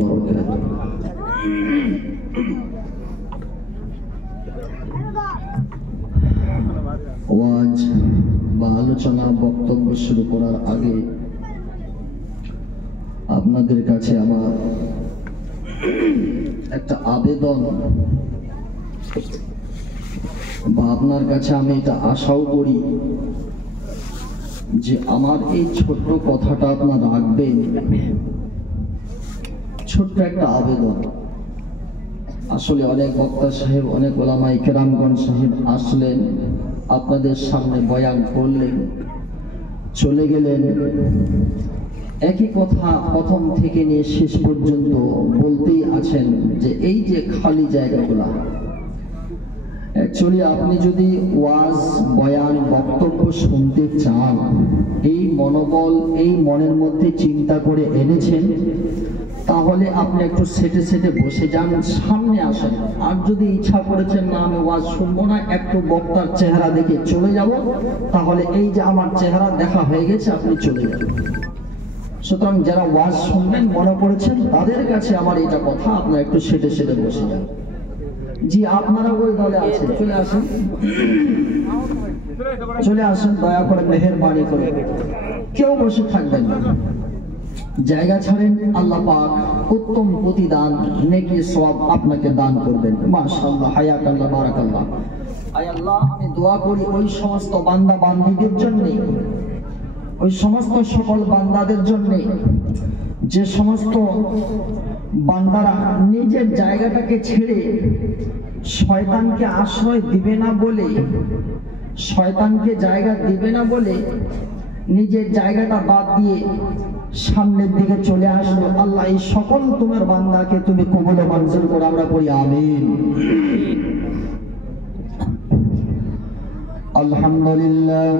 وبركاته। ওয়াজ বা আলোচনা বক্তব্য শুরু করার আগে আপনাদের কাছে আমার একটা আবেদন বা আপনার কাছে আমি এটা আশাও করি যে আমার এই ছোট্ট কথাটা আপনারা রাখবেন। ছোট্ট একটা আবেদন। আসলে অনেক বক্তা সাহেব, অনেক ওলামায়ে কেরামগণ সাহেব আসলেন, আপনাদের সামনে বয়ান করলেন, চলে গেলেন। একই কথা প্রথম থেকে নিয়ে শেষ পর্যন্ত বলতেই আছেন যে এই যে খালি জায়গাগুলা, অ্যাকচুয়ালি আপনি যদি ওয়াজ বয়ান বক্তব্য শুনতে চান, এই মনোবল এই মনের মধ্যে চিন্তা করে এনেছেন, তাহলে আপনি একটু সেটে সেটে বসে যান, সামনে আসেন। আর যদি ইচ্ছা করেছেন না আমি ওয়াজ শুনবো না, একটু বক্তার চেহারা দেখে চলে যাব, তাহলে এই যে আমার চেহারা দেখা হয়ে গেছে, আপনি চলে যাবেন। সুতরাং যারা ওয়াজ শুনবেন মনে করেছেন, তাদের কাছে আমার এটা কথা, আপনারা একটু সেটে সেটে বসে যান। জি, আপনারা ওই দলে আছেন, চলে আসেন, চলে আসেন, দয়া করে মেহেরবানি করে কেউ বসে থাকবেন না, জায়গা ছাড়েন। আল্লাহ পাক উত্তম প্রতিদান নেকি সওয়াব আপনাকে দান করবেন। মাশাআল্লাহ, হায়াকাল্লাহ, বারাকাল্লাহ। আয় আল্লাহ, আমি দোয়া করি ওই সমস্ত বান্দা বান্দীদের জন্য, ওই সমস্ত সকল বান্দাদের জন্য যে সমস্ত বান্দারা নিজের জায়গাটাকে ছেড়ে শয়তানকে আশ্রয় দিবে না বলে, শয়তানকে জায়গা দিবে না বলে নিজের জায়গাটা বাদ দিয়ে সামনের দিকে চলে আসলো। আল্লাহ এই সকল তোমার বান্দাকে তুমি কবুল ও মঞ্জুর করো, আমরা বলি আমিন। আলহামদুলিল্লাহ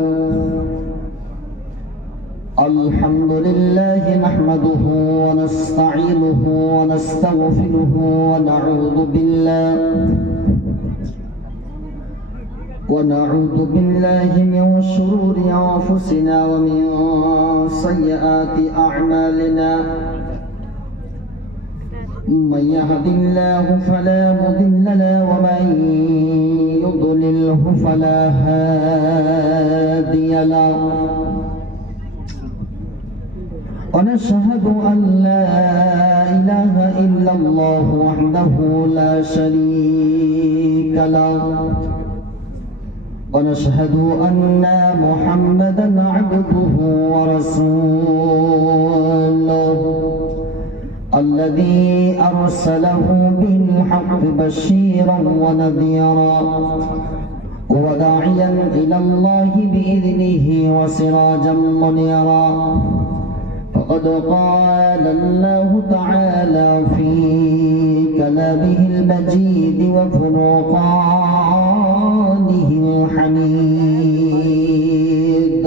আলহামদুলিল্লাহ নাহমাদুহু ওয়া নাস্তাঈনুহু ওয়া নাস্তাগফিরুহু ওয়া ونعوذ بالله من شرور أنفسنا ومن سيئات أعمالنا. من يهد الله فلا مضل له ومن يضلله فلا هادي له. ونشهد أن لا إله إلا الله وحده لا شريك له. ونشهد أن محمدًا عبده ورسوله الذي أرسله بالحق بشيرًا ونذيرًا وداعيًا إلى الله بإذنه وسراجًا منيرًا. فقد قال الله تعالى في كلامه المجيد وفرقانه الحميد: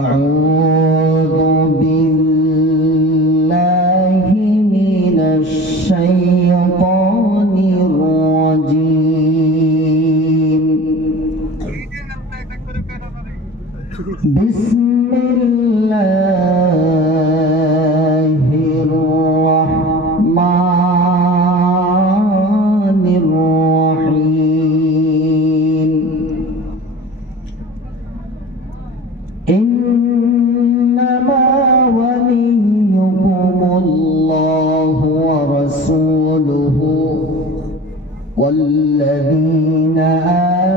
أعوذ بالله من الشيطان الرجيم. بسم الله الرحمن الرحيم. إنما وليكم الله ورسوله والذين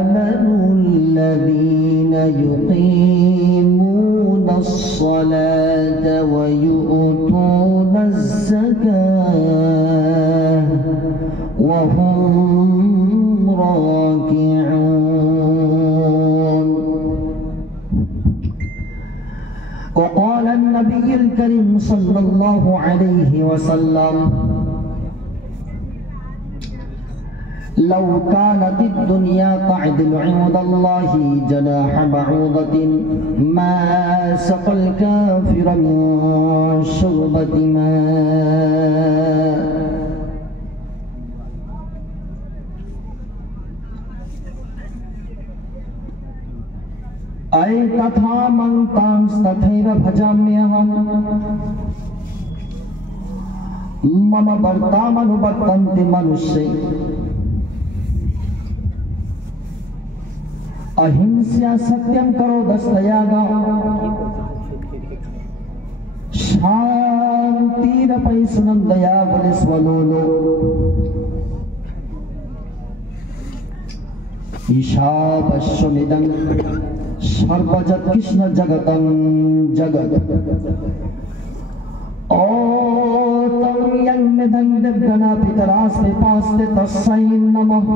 آمنوا الذين يقيمون الصلاة ويؤتون الزكاة وهم راكعون. وقال النبي الكريم صلى الله عليه وسلم: لو كانت الدنيا تعدل عند الله جناح بعوضة ما سقى الكافر من شربة ماء. अय तथा मंतांस्तथैव भजाम्यहम् मम वर्तामनुवर्तन्ते मनुष्ये अहिंसा सत्यं करोदस्तयागा शान्तिरपैशुनं दया बलिस्वलोलो ईशावश्वमिदं सर्वजत् कृष्ण जगतं जगत् ओतं यं मिदं दिव्यना पितरास्ते पास्ते तस्मै नमः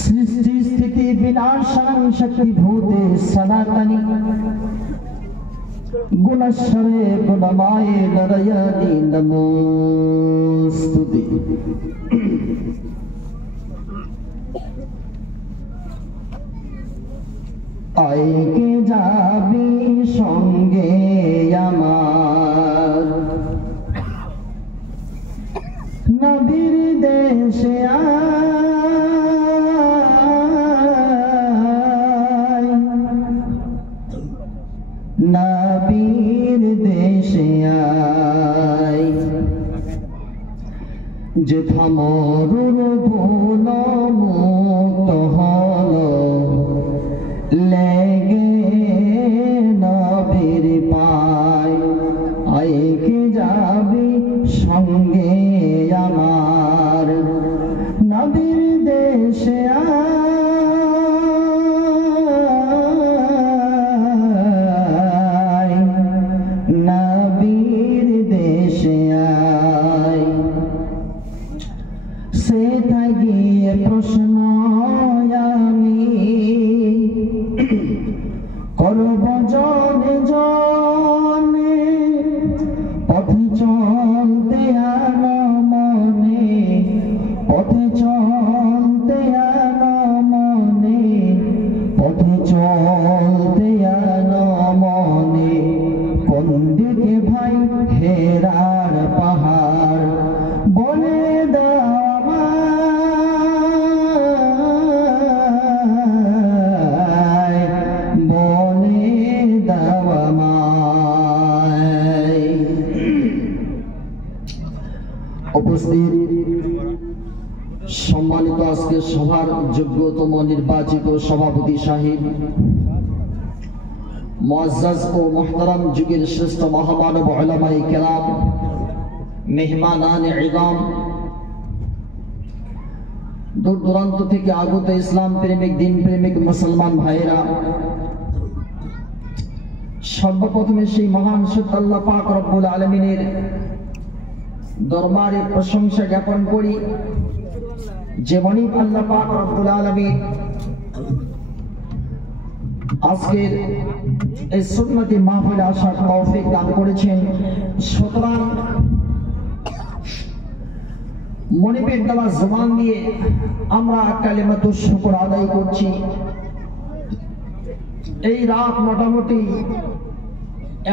सृष्टि स्थिति विनाशनं शक्तिभूते सनातनी गुणश्वरे गुणमाये नरयनि नमोस्तुते। आइके जाबी संगे आमार नबीर देशे नबीर देशे आय जेथा मरुर धूल मुक्त हलो लेगे नबीर पाय आइके जाबी संगे आमार नबीर देशे সম্মানিত আজকে সভার যোগ্যতম নির্বাচিত সভাপতি সাহেব মুআজ্জাজ ও মুহতারাম যুগের শ্রেষ্ঠ মহামানব উলামায়ে কেরাম মেহমানানে ইজাম দূর দূরান্ত থেকে আগত ইসলাম প্রেমিক দিন প্রেমিক মুসলমান ভাইরা সর্বপ্রথমে সেই মহান সত্য আল্লাহ পাক রব্বুল আলামিনের দরবারে প্রশংসা জ্ঞাপন করি যেমনি আল্লাহ পাক রব্বুল আলামিন আজকের এই সুন্নতি মাহফিলে আসার তৌফিক দান করেছেন। সুতরাং মনিবের দেওয়া জবান দিয়ে আমরা কালিমাতুশ শুকর আদায় করছি। এই রাত মোটামুটি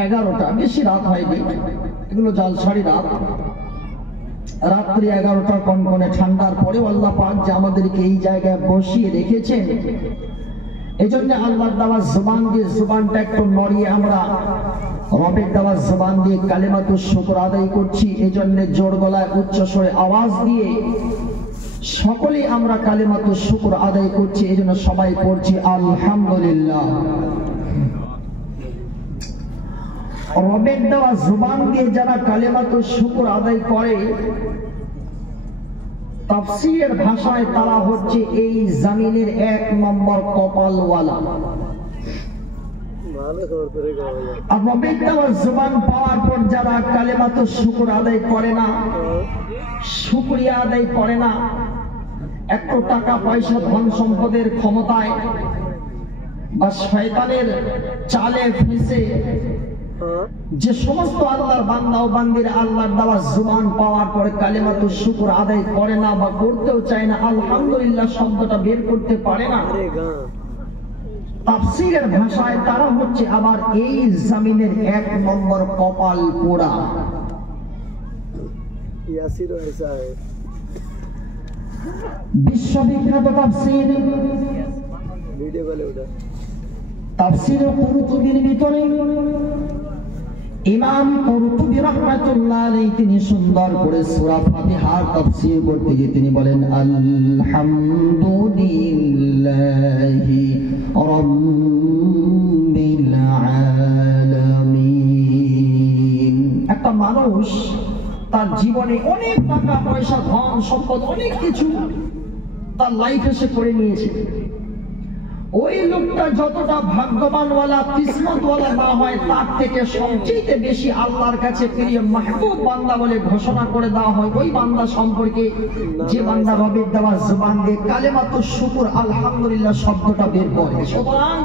11টা, বেশি রাত হয়নি, এগুলো জালসারি রাত, রাত্রি 11টা কনকনে ঠান্ডার পরেও আল্লাহ পাক যে আমাদেরকে এই জায়গায় বসিয়ে রেখেছেন, এই জন্য আল্লাহর দেওয়া জবান দিয়ে জবানটা একটু নড়িয়ে আমরা রবের দেওয়া জবান দিয়ে কালিমাতুশ শুকর আদায় করছি। এই জন্য জোর গলায় উচ্চ স্বরে আওয়াজ দিয়ে সকলেই আমরা কালিমাতুশ শুকর আদায় করছি। এই জন্য সবাই পড়ছি আলহামদুলিল্লাহ। রবের দেওয়া জবান দিয়ে যারা কালিমাতুশ শুকর আদায় করে, তাফসীরের ভাষায় তারা হচ্ছে এই জমিনের 1 নম্বর কপালওয়ালা। আর রবের দেওয়া জবান পাওয়ার পর যারা কালিমাতুশ শুকর আদায় করে না, শুকরিয়া আদায় করে না, একটু টাকা পয়সা ধন সম্পদের ক্ষমতায় বা শয়তানের চালে ফেঁসে যে সমস্ত আল্লাহর বান্দা ও বান্দিরা আল্লাহর দেওয়া জবান পাওয়ার পরে কালিমাতুশ শুকর আদায় করে না বা করতেও চায় না, আলহামদুলিল্লাহ শব্দটা বের করতে পারে না, তাফসীরের ভাষায় তারা হচ্ছে আবার এই জমিনের 1 নম্বর কপাল পোড়া। বিশ্ববিখ্যাত তাফসীর ভিডিও কলে ওটা তাফসীর কুরতুবীর ভিতরে ইমাম কুরতুবী রাহমাতুল্লাহ আলাইহি তিনি সুন্দর করে সূরা ফাতিহার তাফসীর করতে গিয়ে তিনি বলেন আলহামদুলিল্লাহি রাব্বিল আলামিন। একটা মানুষ তার জীবনে অনেক টাকা পয়সা ধন সম্পদ অনেক কিছু তার লাইফে সে করে নিয়েছে, ওই লোকটা যতটা ভাগ্যবানওয়ালা কিসমতওয়ালা না হয় তার থেকে সবচেয়ে বেশি আল্লাহর কাছে প্রিয় মাহবুব বান্দা বলে ঘোষণা করে দেওয়া হয় ওই বান্দা সম্পর্কে যে বান্দা রবের দেওয়া জবান দিয়ে কালেমাতুশ শুকর আলহামদুলিল্লাহ শব্দটা বের করে। সুতরাং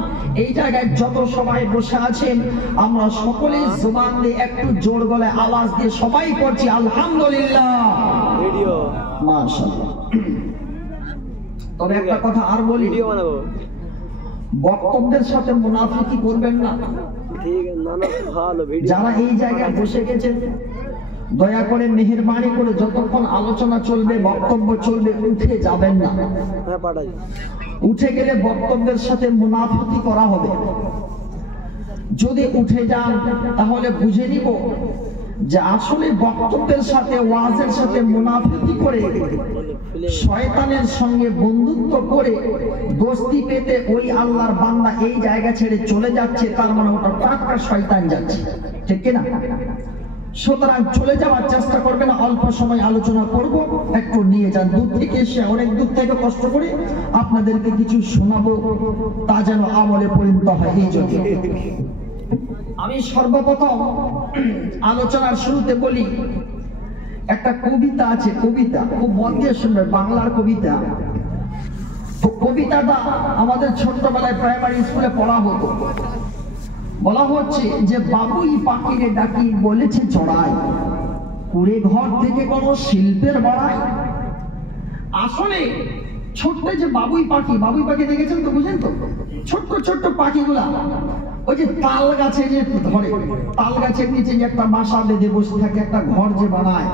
এই জায়গায় যত সবাই বসে আছেন আমরা সকলে জবান দিয়ে একটু জোর গলায় আওয়াজ দিয়ে সবাই করছি আলহামদুলিল্লাহ। ভিডিও মাশাআল্লাহ। তবে একটা কথা আর বলি, ভিডিও বানাবো, বক্তব্যের সাথে মুনাফিকি করবেন না। ঠিক আছে, না না ভালো ভিডিও। যারা এই জায়গায় বসে গেছেন দয়া করে মেহেরবানি করে যতক্ষণ আলোচনা চলবে বক্তব্য চলবে উঠে যাবেন না। হ্যাঁ পাঠাই। উঠে গেলে বক্তব্যের সাথে মুনাফিকি করা হবে। যদি উঠে যান তাহলে বুঝে নিব যে আসলে বক্তব্যের সাথে ওয়াজের সাথে মুনাফিকি করে শয়তানের সঙ্গে বন্ধুত্ব করে দোস্তি পেতে ওই আল্লাহর বান্দা এই জায়গা ছেড়ে চলে যাচ্ছে, তার মানে ওটা টাটকা শয়তান যাচ্ছে, ঠিক কিনা? সুতরাং চলে যাওয়ার চেষ্টা করবেন। অল্প সময় আলোচনা করব, একটু নিয়ে যান। দূর থেকে এসে অনেক দূর থেকে কষ্ট করে আপনাদেরকে কিছু শোনাবো, তা যেন আমলে পরিণত হয়। এই জন্য আমি সর্বপ্রথম আলোচনার শুরুতে বলি একটা কবিতা আছে, কবিতা খুব মন দিয়ে শুনবে, বাংলার কবিতা। তো কবিতাটা আমাদের ছোট্টবেলায় প্রাইমারি স্কুলে পড়া হতো। বলা হচ্ছে যে বাবুই পাখিরে ডাকি বলেছে চড়াই, কুড়ে ঘর থেকে কোনো শিল্পের বড়াই। আসলে ছোট্ট যে বাবুই পাখি দেখেছেন তো, বুঝেন তো? ছোট্ট ছোট্ট পাখিগুলা ওই যে তাল গাছে যে ধরে, তাল গাছের নিচে যে একটা বাসা বেঁধে বসে থাকে, একটা ঘর যে বানায়,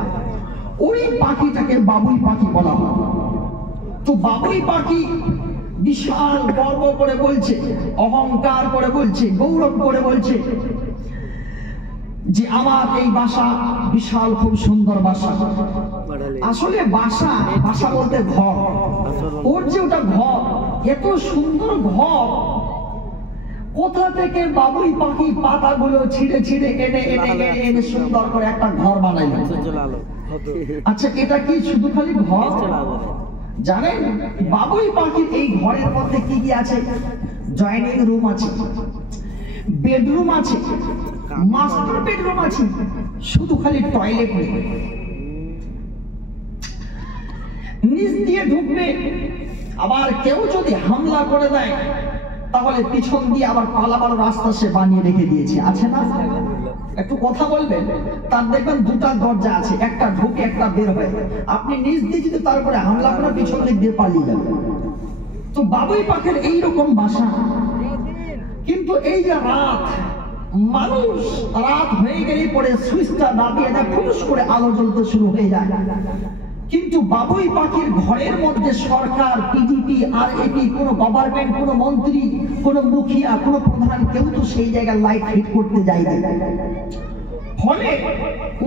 ওই পাখিটাকে বাবুই পাখি বলা হয়। তো বাবুই পাখি বিশাল গর্ব করে বলছে, অহংকার করে বলছে, গৌরব করে বলছে যে আমার এই বাসা বিশাল, খুব সুন্দর বাসা। আসলে বাসা বলতে ঘর, ওর যে ওটা ঘর, এত সুন্দর ঘর, কোথা থেকে বাবুই পাখি পাতাগুলো ছিঁড়ে ছিঁড়ে এনে সুন্দর করে একটা ঘর বানাইল। আচ্ছা, এটা কি শুধু খালি ঘর? জানেন বাবুই পাখির এই ঘরের মধ্যে কি কি আছে? জয়েনিং রুম আছে, বেডরুম আছে, মাস্টার বেডরুম আছে, শুধু খালি টয়লেট নেই। নিচ দিয়ে ঢুকবে, আবার কেউ যদি হামলা করে দেয় তাহলে পিছন দিয়ে আবার পালাবার রাস্তা সে বানিয়ে রেখে দিয়েছে, আছে না? একটু কথা বলবেন। তার দেখবেন দুটা দরজা আছে, একটা ঢুকে একটা বের হয়। আপনি নিচ দিয়ে যদি তারপরে হামলা করে পিছন দিক দিয়ে পালিয়ে যাবেন। তো বাবুই পাখির এইরকম বাসা। কিন্তু এই যে রাত, মানুষ রাত হয়ে গেলে পরে সুইচটা দাবিয়ে দেয়, ফুস করে আলো জ্বলতে শুরু হয়ে যায়। কিন্তু বাবুই পাখির ঘরের মধ্যে সরকার, পিডিপি, আরএপি, কোন গভর্নমেন্ট, কোন মন্ত্রী, কোন মুখিয়া, কোন প্রধান কেউ তো সেই জায়গায় লাইট ফিট করতে যায় না। ফলে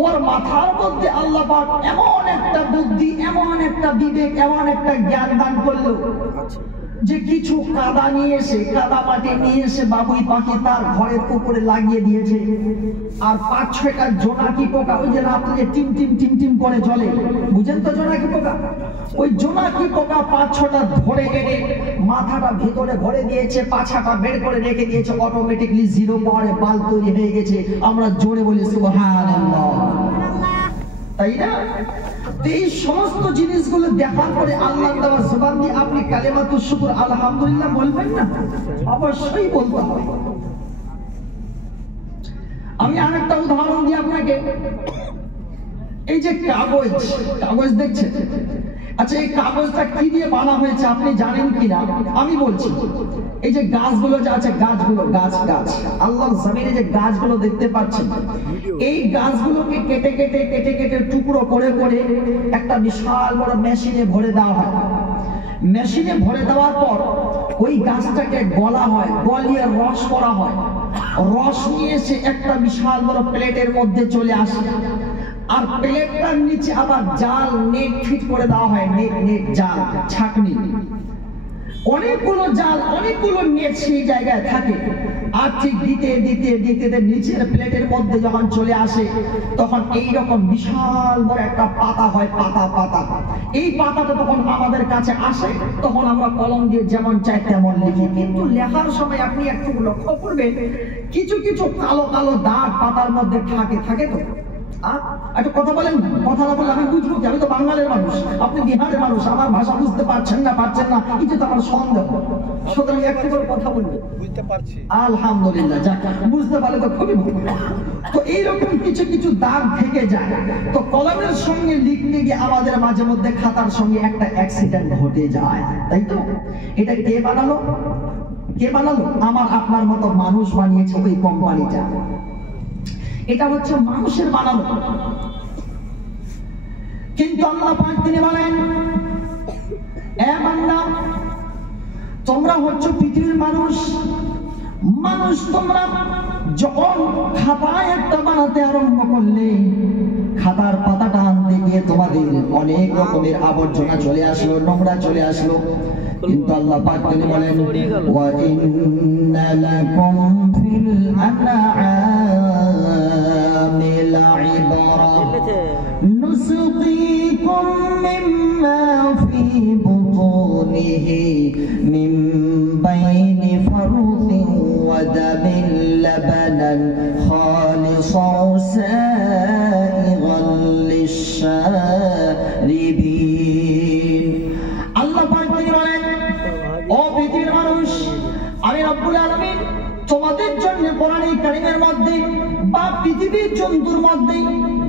ওর মাথার মধ্যে আল্লাহ পাক এমন একটা বুদ্ধি, এমন একটা বিবেক, এমন একটা জ্ঞান দান করলো যে কিছু কাদা নিয়ে এসে, কাদা মাটি নিয়ে এসে বাবুই পাখি তার ঘরের উপরে লাগিয়ে দিয়েছে। আর 5-6টা জোনাকি পোকা, ওই যে রাত্রে যে টিম টিম টিম টিম করে জ্বলে, বুঝেন তো জোনাকি পোকা? ওই জোনাকি পোকা 5-6টা ধরে এনে মাথাটা ভেতরে ভরে দিয়েছে, পাছাটা বের করে রেখে দিয়েছে। অটোমেটিকলি 0 পাওয়ারে বাল্ব তৈরি হয়ে গেছে। আমরা জোরে বলি সুবহানাল্লাহ, তাই না? এই সমস্ত জিনিসগুলো দেখার পরে আল্লাহর দেওয়া জবান দিয়ে আপনি কালেমাতুশ শুকর আলহামদুলিল্লাহ বলবেন না? অবশ্যই বলতে হবে। আমি আরেকটা উদাহরণ দিই আপনাকে। এই যে কাগজ দেখছেন, আচ্ছা, এই কাগজটা কি দিয়ে বানা হয়েছে আপনি জানেন কিনা? আমি বলছি, এই যে গাছগুলো যে আছে, গাছগুলো গাছ আল্লাহর জমিনে যে গাছগুলো দেখতে পাচ্ছেন, এই গাছগুলোকে কেটে কেটে কেটে কেটে টুকরো করে করে একটা বিশাল বড় মেশিনে ভরে দেওয়া হয়। মেশিনে ভরে দেওয়ার পর ওই গাছটাকে গলা হয়, গলিয়ে রস করা হয়। রস নিয়ে এসে একটা বিশাল বড় প্লেটের মধ্যে চলে আসে, আর প্লেটটার নিচে আবার জাল নেট ফিট করে দেওয়া হয়। নেট জাল ছাকনি, অনেকগুলো জাল অনেকগুলো নেট সেই জায়গায় থাকে। আর ঠিক দিতে দিতে দিতে নিচের প্লেটের মধ্যে যখন চলে আসে, তখন এইরকম বিশাল বড় একটা পাতা হয়, পাতা। এই পাতাটা তখন আমাদের কাছে আসে, তখন আমরা কলম দিয়ে যেমন চাই তেমন লিখি। কিন্তু লেখার সময় আপনি একটু লক্ষ্য করবেন, কিছু কিছু কালো কালো দাগ পাতার মধ্যে থাকে তো। একটা কথা বলেন, কথা না বললে আমি বুঝবো কি? আমি তো বাঙালির মানুষ, আপনি বিহারের মানুষ, আমার ভাষা বুঝতে পারছেন না, এটা তো আমার সন্দেহ। সুতরাং একটু করে কথা বলবেন। বুঝতে পারছি, আলহামদুলিল্লাহ, যাক, বুঝতে পারলে তো খুবই ভালো। তো এইরকম কিছু কিছু দাগ থেকে যায়। তো কলমের সঙ্গে লিখতে গিয়ে আমাদের মাঝে মধ্যে খাতার সঙ্গে একটা অ্যাক্সিডেন্ট ঘটে যায়, তাই তো? এটা কে বানালো? আমার আপনার মতো মানুষ বানিয়েছে ওই কোম্পানিটা। এটা হচ্ছে মানুষের বানানো। কিন্তু আল্লাহ পাক তিনি বলেন, এ বান্দা, তোমরা হচ্ছে পৃথিবীর মানুষ। তোমরা যখন খাতায় একটা বানাতে আরম্ভ করলে, খাতার পাতাটা আনতে গিয়ে তোমাদের অনেক রকমের আবর্জনা চলে আসলো, নোংরা চলে আসলো। কিন্তু আল্লাহ পাক তিনি বলেন, ওয়া ইন্না লাকুম ফিল আনআমি লাইবরা নুসকিকুম মিম্মা ফি বুতুনিহি মিন বাইনি ফারুথিন ওয়া দামিন লাবানান খালিসান সাইগান লিশ-শারিবিন। আল্লাহ পাক তিনি বলেন, ও পৃথিবীর মানুষ, আমি রব্বুল আলামিন তোমাদের জন্য কোরআন কারীমের মধ্যে বা পৃথিবীর জন্তুর মধ্যে,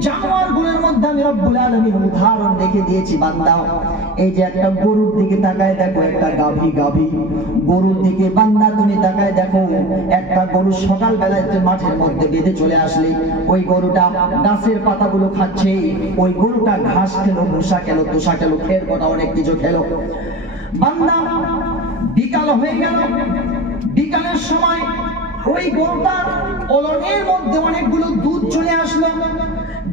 জানোয়ারগুলোর মধ্যে আমি রব্বুল আলামিন উদাহরণ রেখে দিয়েছি। বান্দা, এই যে একটা গরুর দিকে তাকায় দেখো, একটা গাভী গরুর দিকে বান্দা তুমি তাকায় দেখো, একটা গরু সকাল বেলায় মাঠের মধ্যে বেঁধে চলে আসলে, ওই গরুটা গাছের পাতাগুলো খাচ্ছে, ওই গরুটা ঘাস খেলো, ভুসা খেলো, তোষা খেলো, খের কটা অনেক কিছু খেলো। বান্দা, বিকাল হয়ে গেল, বিকালের সময় ওই গরুটার ওলনের মধ্যে অনেকগুলো দুধ চলে আসলো।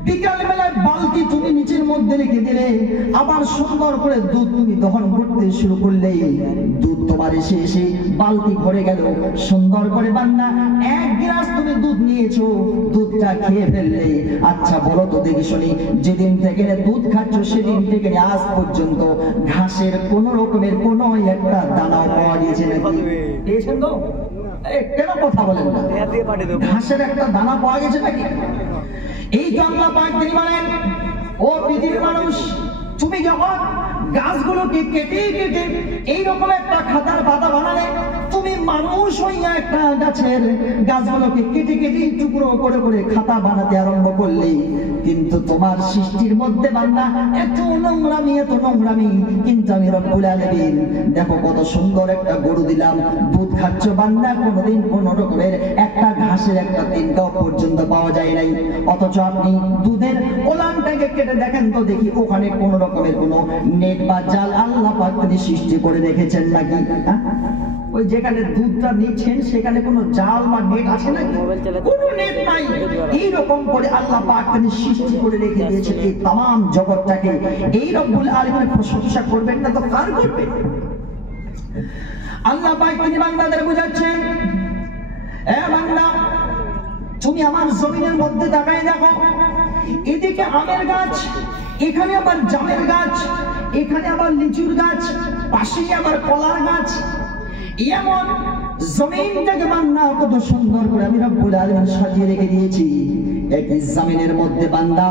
বিকাল বেলায় বালতি তুমি নিচের মধ্যে রেখে দিলে, আবার সুন্দর করে দুধ তুমি দহন করতে শুরু করলে, দুধ তোমার এসে এসে বালতি ভরে গেল সুন্দর করে। বান্দা, এক গ্লাস তুমি দুধ নিয়েছো, দুধটা খেয়ে ফেললে। আচ্ছা বলো তো দেখি শুনি, যেদিন থেকে দুধ খাচ্ছ সেদিন থেকে আজ পর্যন্ত ঘাসের কোন রকমের কোন একটা দানাও পাওয়া গিয়েছে নাকি? পেয়েছেন তো? কেন কথা বলেন না? ঘাসের একটা দানা পাওয়া গেছে নাকি? এই তো আল্লাহ পাক তিনি বলেন, ও পৃথিবীর মানুষ, তুমি যখন গাছগুলোকে কেটে কেটে এইরকম একটা খাতার পাতা বানালে, তুমি মানুষ হইয়া একটা গাছগুলোকে কেটে কেটে টুকরো করে করে খাতা বানাতে আরম্ভ করলে। কিন্তু তোমার সৃষ্টির মধ্যে বান্দা এত নোংরামি। কিন্তু আমি রব্বুল আলামিন দেখো কত সুন্দর একটা গরু দিলাম, দুধ খাচ্ছ বান্দা, কোনোদিন কোন রকমের একটা ঘাসের একটা তিনটাও পর্যন্ত পাওয়া যায় নাই। অথচ আপনি দুধের ওলানটাকে কেটে দেখেন তো দেখি, ওখানে কোন রকমের কোন নেট বা জাল আল্লাহ পাক তিনি সৃষ্টি করে রেখেছেন নাকি? ওই যেখানে দুধটা নিচ্ছেন সেখানে কোনো জাল বা নেট আছে নাকি? কোনো নেট নাই। এইরকম করে আল্লাহ পাক তিনি সৃষ্টি করে রেখে দিয়েছেন এই তাম জগৎটাকে। এই রব্বুল আলামিনের প্রশংসা করবেন না তো কার করবেন? আল্লাহ পাক তিনি বান্দাদের বোঝাচ্ছেন, এ বান্দা, তুমি আমার জমিনের মধ্যে তাকায় দেখো, এদিকে আমের গাছ, এখানে আবার জামের গাছ, এখানে আবার লিচুর গাছ, পাশেই আবার কলার গাছ। এমন জমিনটাকে বান্দা কত সুন্দর করে আমি রব্বুল আলামিন সাজিয়ে রেখে দিয়েছি। একই জমিনের মধ্যে বান্দা,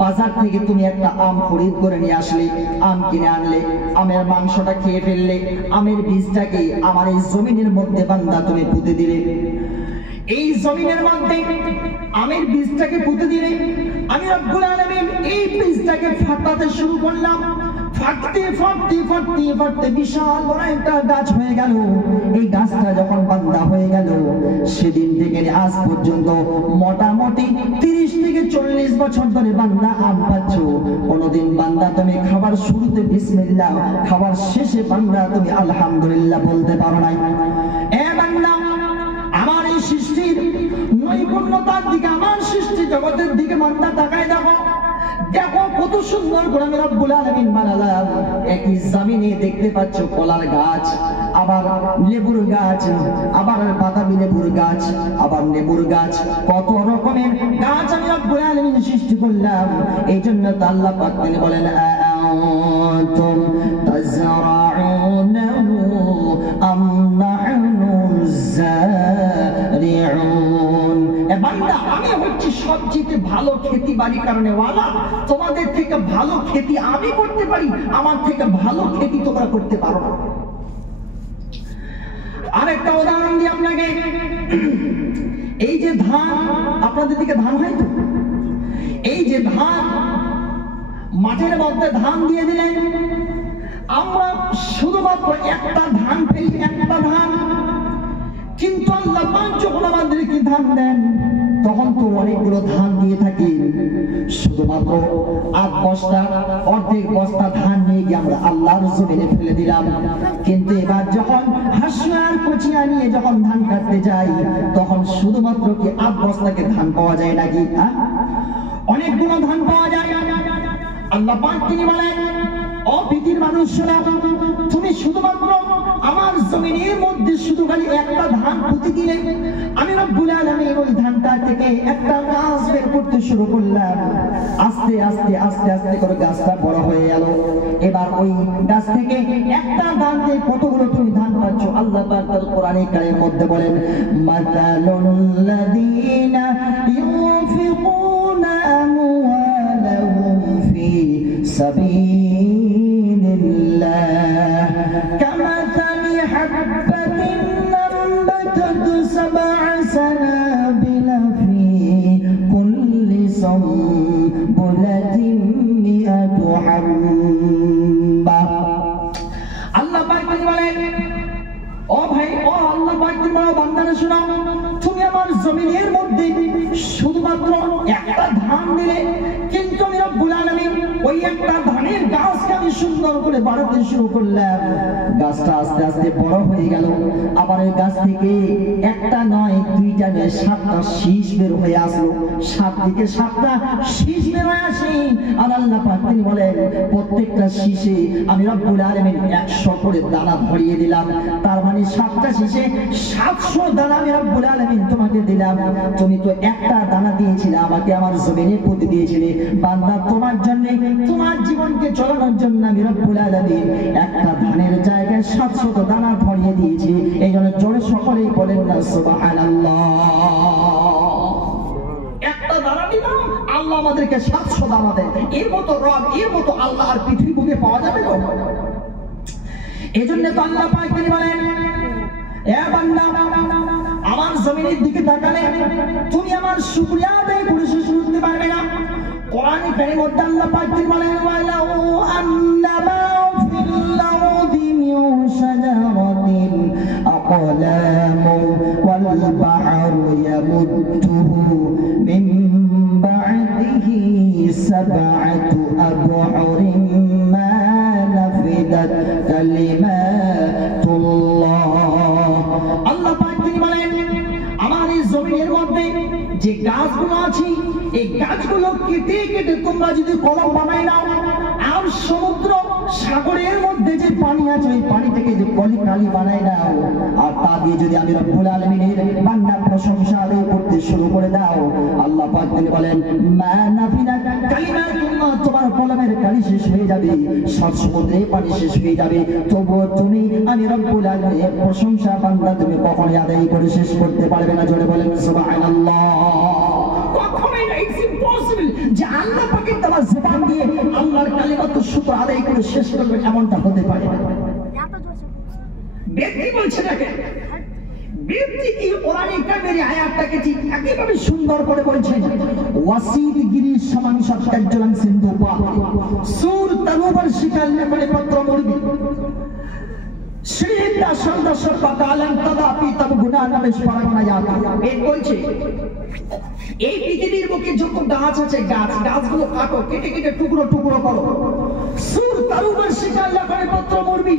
বাজার থেকে তুমি একটা আম খরিদ করে নিয়ে আসলে, আম কিনে আনলে, আমের মাংসটা খেয়ে ফেললে, আমের বীজটাকে আমার এই জমিনের মধ্যে বান্দা তুমি পুঁতে দিলে। এই জমিনের মধ্যে আমের বীজটাকে পুঁতে দিলে, আমি রব্বুল আলামিন এই বীজটাকে ফাটাতে শুরু করলাম। ফাটতে ফাটতে ফাটতে ফাটতে বিশাল বড় একটা গাছ হয়ে গেল। এই গাছটা যখন বান্দা হয়ে গেল, সেদিন থেকে আজ পর্যন্ত মোটামুটি 30 থেকে 40 বছর ধরে বান্দা আম পাচ্ছ। কোনদিন বান্দা তুমি খাবার শুরুতে বিসমিল্লাহ, খাবার শেষে বান্দা তুমি আলহামদুলিল্লাহ বলতে পারো নাই। এ বান্দা, আমার এই সৃষ্টির নৈপুণ্যতার দিকে, আমার সৃষ্টি জগতের দিকে বান্দা তাকায় দেখো। দেখো কত সুন্দর করে আমি রব্বুল আলামিন বানালাম। একই জমিনে দেখতে পাচ্ছ কলার গাছ, আবার লেবুর গাছ, আবার বাদামি লেবুর গাছ, আবার লেবুর গাছ, কত রকমের গাছ আমি রব্বুল আলামিন সৃষ্টি করলাম। এই জন্য তো আল্লাহ পাক তিনি বলেন আনতুম তাজরাউনাহু আম নাহনুজ জারিউন। এ বান্দা, আমি হচ্ছি সবচেয়ে ভালো খেতি বাড়ি কারণে ওয়ালা। তোমাদের থেকে ভালো খেতি আমি করতে পারি, আমার থেকে ভালো খেতি তোমরা করতে পারো না। আরেকটা উদাহরণ দিই আপনাকে। এই যে ধান, আপনাদের দিকে ধান হয় তো, এই যে ধান মাঠের মধ্যে ধান দিয়ে দিলেন, আমরা শুধুমাত্র একটা ধান ফেলি, একটা ধান। কিন্তু আল্লাহ পাক যখন আমাদেরকে ধান দেন, তখন তো অনেকগুলো ধান দিয়ে থাকি। শুধুমাত্র 8 বস্তা, অর্ধেক বস্তা ধান নিয়ে গিয়ে আমরা আল্লাহর জমিনে ফেলে দিলাম। কিন্তু এবার যখন হাসিয়ার কুচিয়া নিয়ে যখন ধান কাটতে যাই, তখন শুধুমাত্র কি 8 বস্তাকে ধান পাওয়া যায় নাকি? অনেকগুলো ধান পাওয়া যায়। আল্লাহ পাক তিনি বলেন, ও পৃথিবীর মানুষরা, তুমি শুধুমাত্র আমার জমিনের মধ্যে শুধু খালি একটা ধান পুঁতে দিলে, আমি রব্বুল আলামিন ওই ধানটা থেকে একটা গাছ বের করতে শুরু করলাম। আস্তে আস্তে আস্তে আস্তে করে গাছটা বড় হয়ে গেল। এবার ওই গাছ থেকে একটা ধান দিয়ে কতগুলো তুমি ধান পাচ্ছ? আল্লাহ পাক তার কোরআনে কারিমের মধ্যে বলেন, মাতালুল্লাযীনা ইউনফিকুনা আমওয়ালাহুম ফি সাবিলিল্লাহ কামাথালি হাব্বাতিন নাবাতাত সাবআ সানাবিলা ফি কুল্লি সানবুলাতিন মিআতু হাব্বা। আল্লাহ পাক বলেন, ও ভাই, ও আল্লাহ পাক বড় বান্দারা শোনো, তুমি আমার জমিনের মধ্যে শুধুমাত্র একটা ধান দিলে, কিন্তু আমি রব্বুল আলামিন ওই একটা ধানের গাছকে আমি সুন্দর করে বাড়াতে শুরু করলাম। গাছটা আস্তে আস্তে বড় হয়ে গেল। আবার এই গাছ থেকে একটা নয়, দুইটা নয়, 7টা শীষ বের হয়ে আসলো। 7 থেকে 7টা শীষ বের হয়ে আসে। আর আল্লাহ পাক তিনি বলেন, প্রত্যেকটা শীষে আমি রব্বুল আলামিন 100 করে দানা ভরিয়ে দিলাম। তার মানে 7টা শীষে 700 দানা আমি রব্বুল আলামিন তোমাকে দিলাম। তুমি তো একটা দানা দিয়েছিলে, আমাকে আমার জমিনে পুঁতে দিয়েছিলে। বান্দা, তোমার জন্য, তোমার জীবনকে চালানোর জন্য আমি রব্বুল আলামিন একটা ধানের জায়গায় 700 দানা ভরিয়ে দিয়েছি। এই জন্য জোরে সকলেই বলেন না সুবহানাল্লাহ। একটা দানা দিলাম, আল্লাহ আমাদেরকে 700 দানা দেন। এর মতো রব, এর মতো আল্লাহ আর পৃথিবী বুকে পাওয়া যাবে না। এই জন্য তো আল্লাহ পাক তিনি বলেন, এ বান্দা, আমার জমিনের দিকে তাকালে তুমি আমার শুকরিয়া আদায় করে শেষ করতে পারবে না। কোরআনে কারিমের মধ্যে আল্লাহ পাক তিনি বলেন, ওয়ালাউ আন্নামা ফিল আরদি মিন শাজারাতিন আকলামু ওয়াল বাহরু ইয়ামুদ্দুহু মিন বা'দিহি সাব'আতু আবহুরিন মা নাফিদাত কালিমাতুল্লাহ। আল্লাহ পাক তিনি বলেন, আমার এই জমিনের মধ্যে যে গাছগুলো আছে, এই গাছগুলো কেটে কেটে তোমরা যদি কলম বানাই নাও, আর সমুদ্র সাগরের মধ্যে যে পানি আছে, ওই পানি থেকে যে কলিকালি বানাই নাও, আর তা দিয়ে যদি আমি রব্বুল আলামিনের বান্দার প্রশংসা আদায় করতে শুরু করে দাও, আল্লাহ পাক তিনি বলেন, মা নাফিদাত কালিমাতুল্লাহ, তোমার কলমের কালি শেষ হয়ে যাবে, সব সমুদ্রে পানি শেষ হয়ে যাবে, তবুও তুমি আমি রব্বুল আলামিনের প্রশংসা বান্দা তুমি কখনোই আদায় করে শেষ করতে পারবে না। জোরে বলেন সুবহানাল্লাহ। কখনোই না, ইটস ইম্পসিবল যে আল্লাহ পাকের দেওয়া জবান দিয়ে আল্লাহর কালিমাত শুকর আদায় করে শেষ করবে, এমনটা হতে পারে না। ব্যক্তি বলছে, দেখেন, ব্যক্তি কি কোরআনে কারিমের আয়াতটাকে ঠিক একেবারে সুন্দর করে বলছেন ওয়াসিদ গিরিশ সমান সৎকার জলাং সিন্ধু পা সুর তনুবার শিকাল করে পত্র মুরবি শ্রীহিতা সন্দর্শক পাকালান তদাপি তব গুনাহ নামে স্মরণা যাতা এই বলছে এই পৃথিবীর বুকে যত গাছ আছে গাছগুলো কাটো কেটে কেটে টুকরো টুকরো করো সুর তনুবার শিকাল করে পত্র মুরবি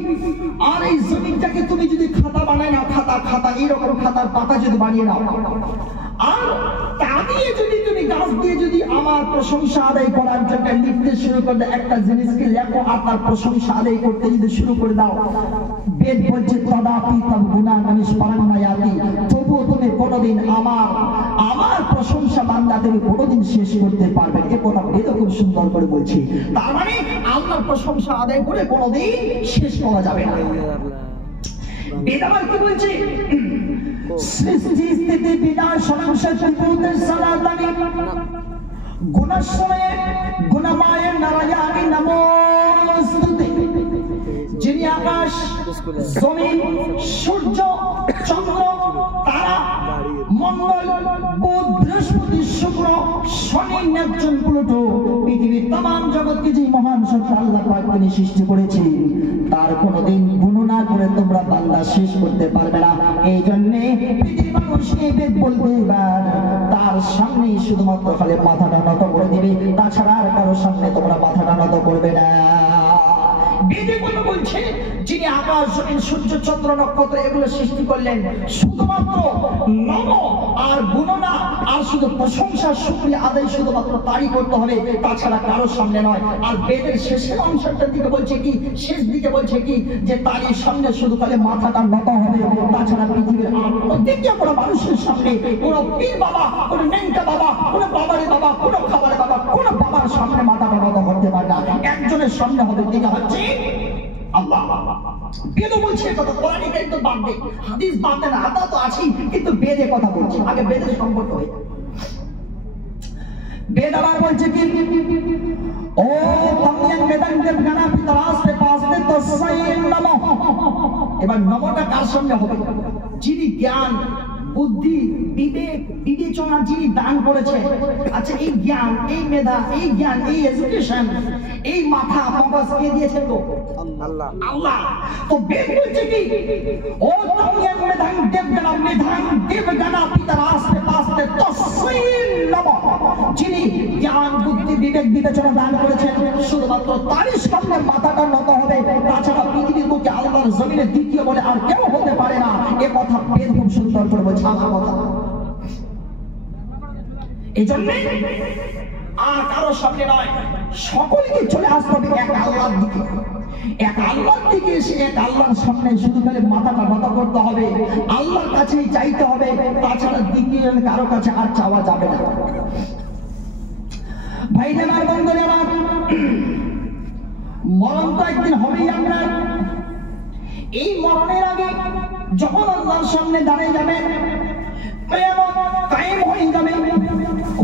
আর এই জমিনটাকে তুমি যদি খাতা বানায় নাও খাতা এরকম খাতার পাতা যদি বানিয়ে নাও আর তা দিয়ে যদি তুমি গাছ দিয়ে যদি আমার প্রশংসা আদায় করার জন্য লিখতে শুরু করে একটা জিনিসকে লেখো আর তার প্রশংসা আদায় করতে যদি শুরু করে দাও বেদ বলছে তদাপি তব গুনাহ নামে স্মরণায়াতি তবুও তুমি কোনোদিন আমার প্রশংসা বান্দা তুমি কোনোদিন শেষ করতে পারবে এ কথা বেদ খুব সুন্দর করে বলছে তার মানে আল্লাহর প্রশংসা আদায় করে কোনোদিন শেষ করা যাবে না বেদ আবার কি বলছে সৃষ্টি স্থিতি বিনাশ সংসার ত্রিভুবনের সনাতনী গুণাশ্রয়ে গুণময় নারায়ণী নমস্তুতে যিনি আকাশ জমিন সূর্য চন্দ্র তারা মঙ্গল বুধ বৃহস্পতি শুক্র শনি নেপচুন প্লুটো পৃথিবীর तमाम জগৎকে যে মহান সত্তা আল্লাহ পাক তিনি সৃষ্টি করেছেন তার কোনোদিন গণনা করে তোমরা বান্দা শেষ করতে পারবে না এই জন্য পৃথিবীর মানুষকে বেদ বলতে এবার তার সামনে শুধুমাত্র খালি মাথাটা নত করে দিবে তাছাড়া আর কারোর সামনে তোমরা মাথাটা নত করবে না বেদে কথা বলছে যিনি আকাশ জমিন সূর্য চন্দ্র নক্ষত্র এগুলো সৃষ্টি করলেন শুধুমাত্র নম আর গুণনা আর শুধু প্রশংসা শুকরিয়া আদায় শুধুমাত্র তারই করতে হবে তাছাড়া কারোর সামনে নয় আর বেদের শেষের অংশটার দিকে বলছে কি শেষ দিকে বলছে কি যে তারই সামনে শুধু খালি মাথাটা নত হবে তাছাড়া পৃথিবীর আর কোনো দ্বিতীয় কোনো মানুষের সামনে কোনো পীর বাবা কোনো নেংটা বাবা কোনো বাবারে বাবা কোনো খাবারে বাবা কোনো বাবার সামনে মাথাটা নত করতে পারে না একজনের সামনে হবে দিকে হচ্ছে আল্লাহ বেদ বলছে কথা কোরআনে কিন্তু বাদ দে হাদিস বাদ দেন আতা তো আছে কিন্তু বেদে কথা বলছে আগে বেদের সম্পর্ক হয় বেদ আবার বলছে কি ও তময়ং বেদং দেব গানা পিতরাস পে পাসতে তো সাইন নমঃ এবার নমটা কার সামনে হবে যিনি জ্ঞান বুদ্ধি বিবেক বিবেচনা যিনি দান করেছে আচ্ছা এই জ্ঞান এই মেধা এই জ্ঞান এই এডুকেশন এই মাথা মগজ কে দিয়েছেন গো আল্লাহ তো বেদ বলছে কি ও তময়ং মেধাং দেবগণা পিতরাস পে পাসতে তসসিন নমঃ যিনি জ্ঞান বুদ্ধি বিবেক বিবেচনা দান করেছেন শুধুমাত্র তারই সামনে মাথাটা নত হবে তাছাড়া পৃথিবীর বুকে আল্লাহর জমিনে দ্বিতীয় বলে আর কেউ হতে পারে না এ কথা বেদ খুব সুন্দর করে বলছে আমার কথা এই জন্য আর কারোর সামনে নয় সকলকে চলে আসতে হবে এক আল্লাহর দিকে এক আল্লাহর দিকে এসে এক আল্লাহর সামনে শুধু খালি মাথাটা নত করতে হবে আল্লাহর কাছেই চাইতে হবে তাছাড়া দ্বিতীয় কারো কাছে আর চাওয়া যাবে না ভাইরা আমার বন্ধুরা আমার মরণ তো একদিন হবেই আমরা এই মরণের আগে যখন আল্লাহর সামনে দাঁড়িয়ে যাবেন কিয়ামত কায়েম হয়ে যাবে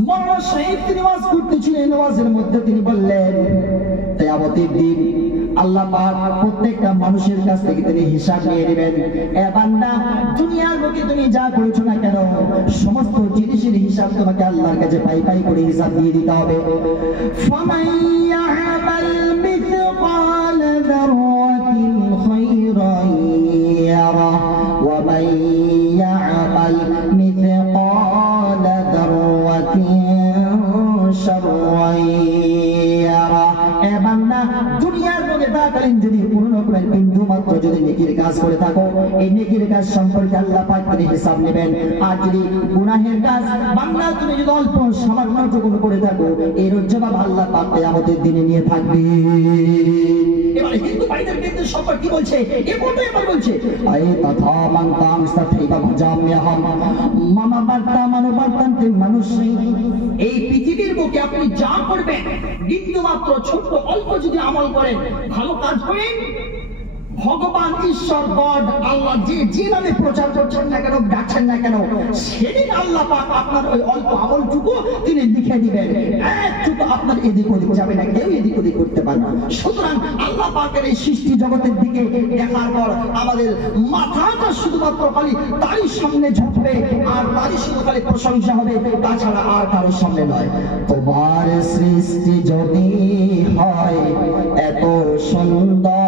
মরণ শহীদ নামাজ করতেছিলেন নামাজের মধ্যে তিনি বললেন কিয়ামতের দিন আল্লাহ পাক প্রত্যেকটা মানুষের কাছ থেকে তিনি হিসাব নিয়ে নেবেন এ বান্দা দুনিয়ার বুকে তুমি যা করেছো না কেন সমস্ত জিনিসের হিসাব তোমাকে আল্লাহর কাছে পাই পাই করে হিসাব দিয়ে দিতে হবে ফামান ইয়ামাল মিথকাল যাররাতিন খায়রান ইয়ারা ওয়া মান ইয়ামাল মিথকাল যাররাতিন শাররান ইয়ারা এ বান্দা দুনিয়ার বুকে থাকালীন যদি পূর্ণপ্রায় বিন্দু মাত্র যদি নেকির কাজ করে থাকো এই নেকির কাজ সম্পর্কে আল্লাহ পাক তিনি হিসাব নেবেন আর যদি গুনাহের কাজ বান্দা তুমি যদি অল্প সামান্যটুকু করে থাকো এর জবাব আল্লাহ পাক কিয়ামতের দিনে নিয়ে থাকবে এবারে হিন্দু ভাইদের বিরুদ্ধে সম্পর্ক কি বলছে এ কথা এবার বলছে আয়ে তথা মানতাম সাথীবা ভাজাম্যাহম মামা বার্তা মানবার্তান্তে মানুষ এই পৃথিবীর বুকে আপনি যা করবেন বিন্দু মাত্র ছোট অল্প যদি আমল করেন ভালো কাজ করেন ভগবান ঈশ্বর গড আল্লাহ যে নামে প্রচার করছেন না কেন ডাকছেন করছেন না কেন, সেদিন আল্লাহ পাক আপনার ওই অল্প আমলটুকু তিনি লিখে দিবেন, একটুকু আপনার এদিক ওদিক যাবে না, কেউ এদিক ওদিক করতে পারবে না। সুতরাং আল্লাহ পাকের এই সৃষ্টি জগতের দিকে দেখার পর আমাদের মাথাটা শুধুমাত্র খালি তারই সামনে ঝুঁকবে, আর তারই শুধু খালি প্রশংসা হবে, তাছাড়া আর কারোর সামনে নয়। তোমার সৃষ্টি যদি হয় এত সুন্দর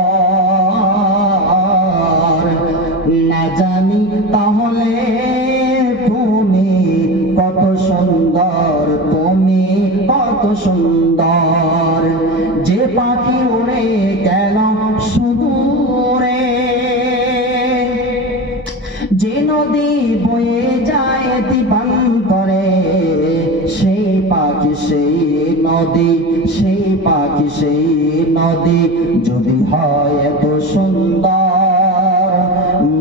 না জানি তাহলে তুমি কত সুন্দর, তুমি কত সুন্দর। যে পাখি উড়ে গেল সুদূরে, যে নদী বয়ে যায় দিবান্তরে, সেই পাখি সেই নদী, সেই পাখি সেই নদী যদি হয় এত সুন্দর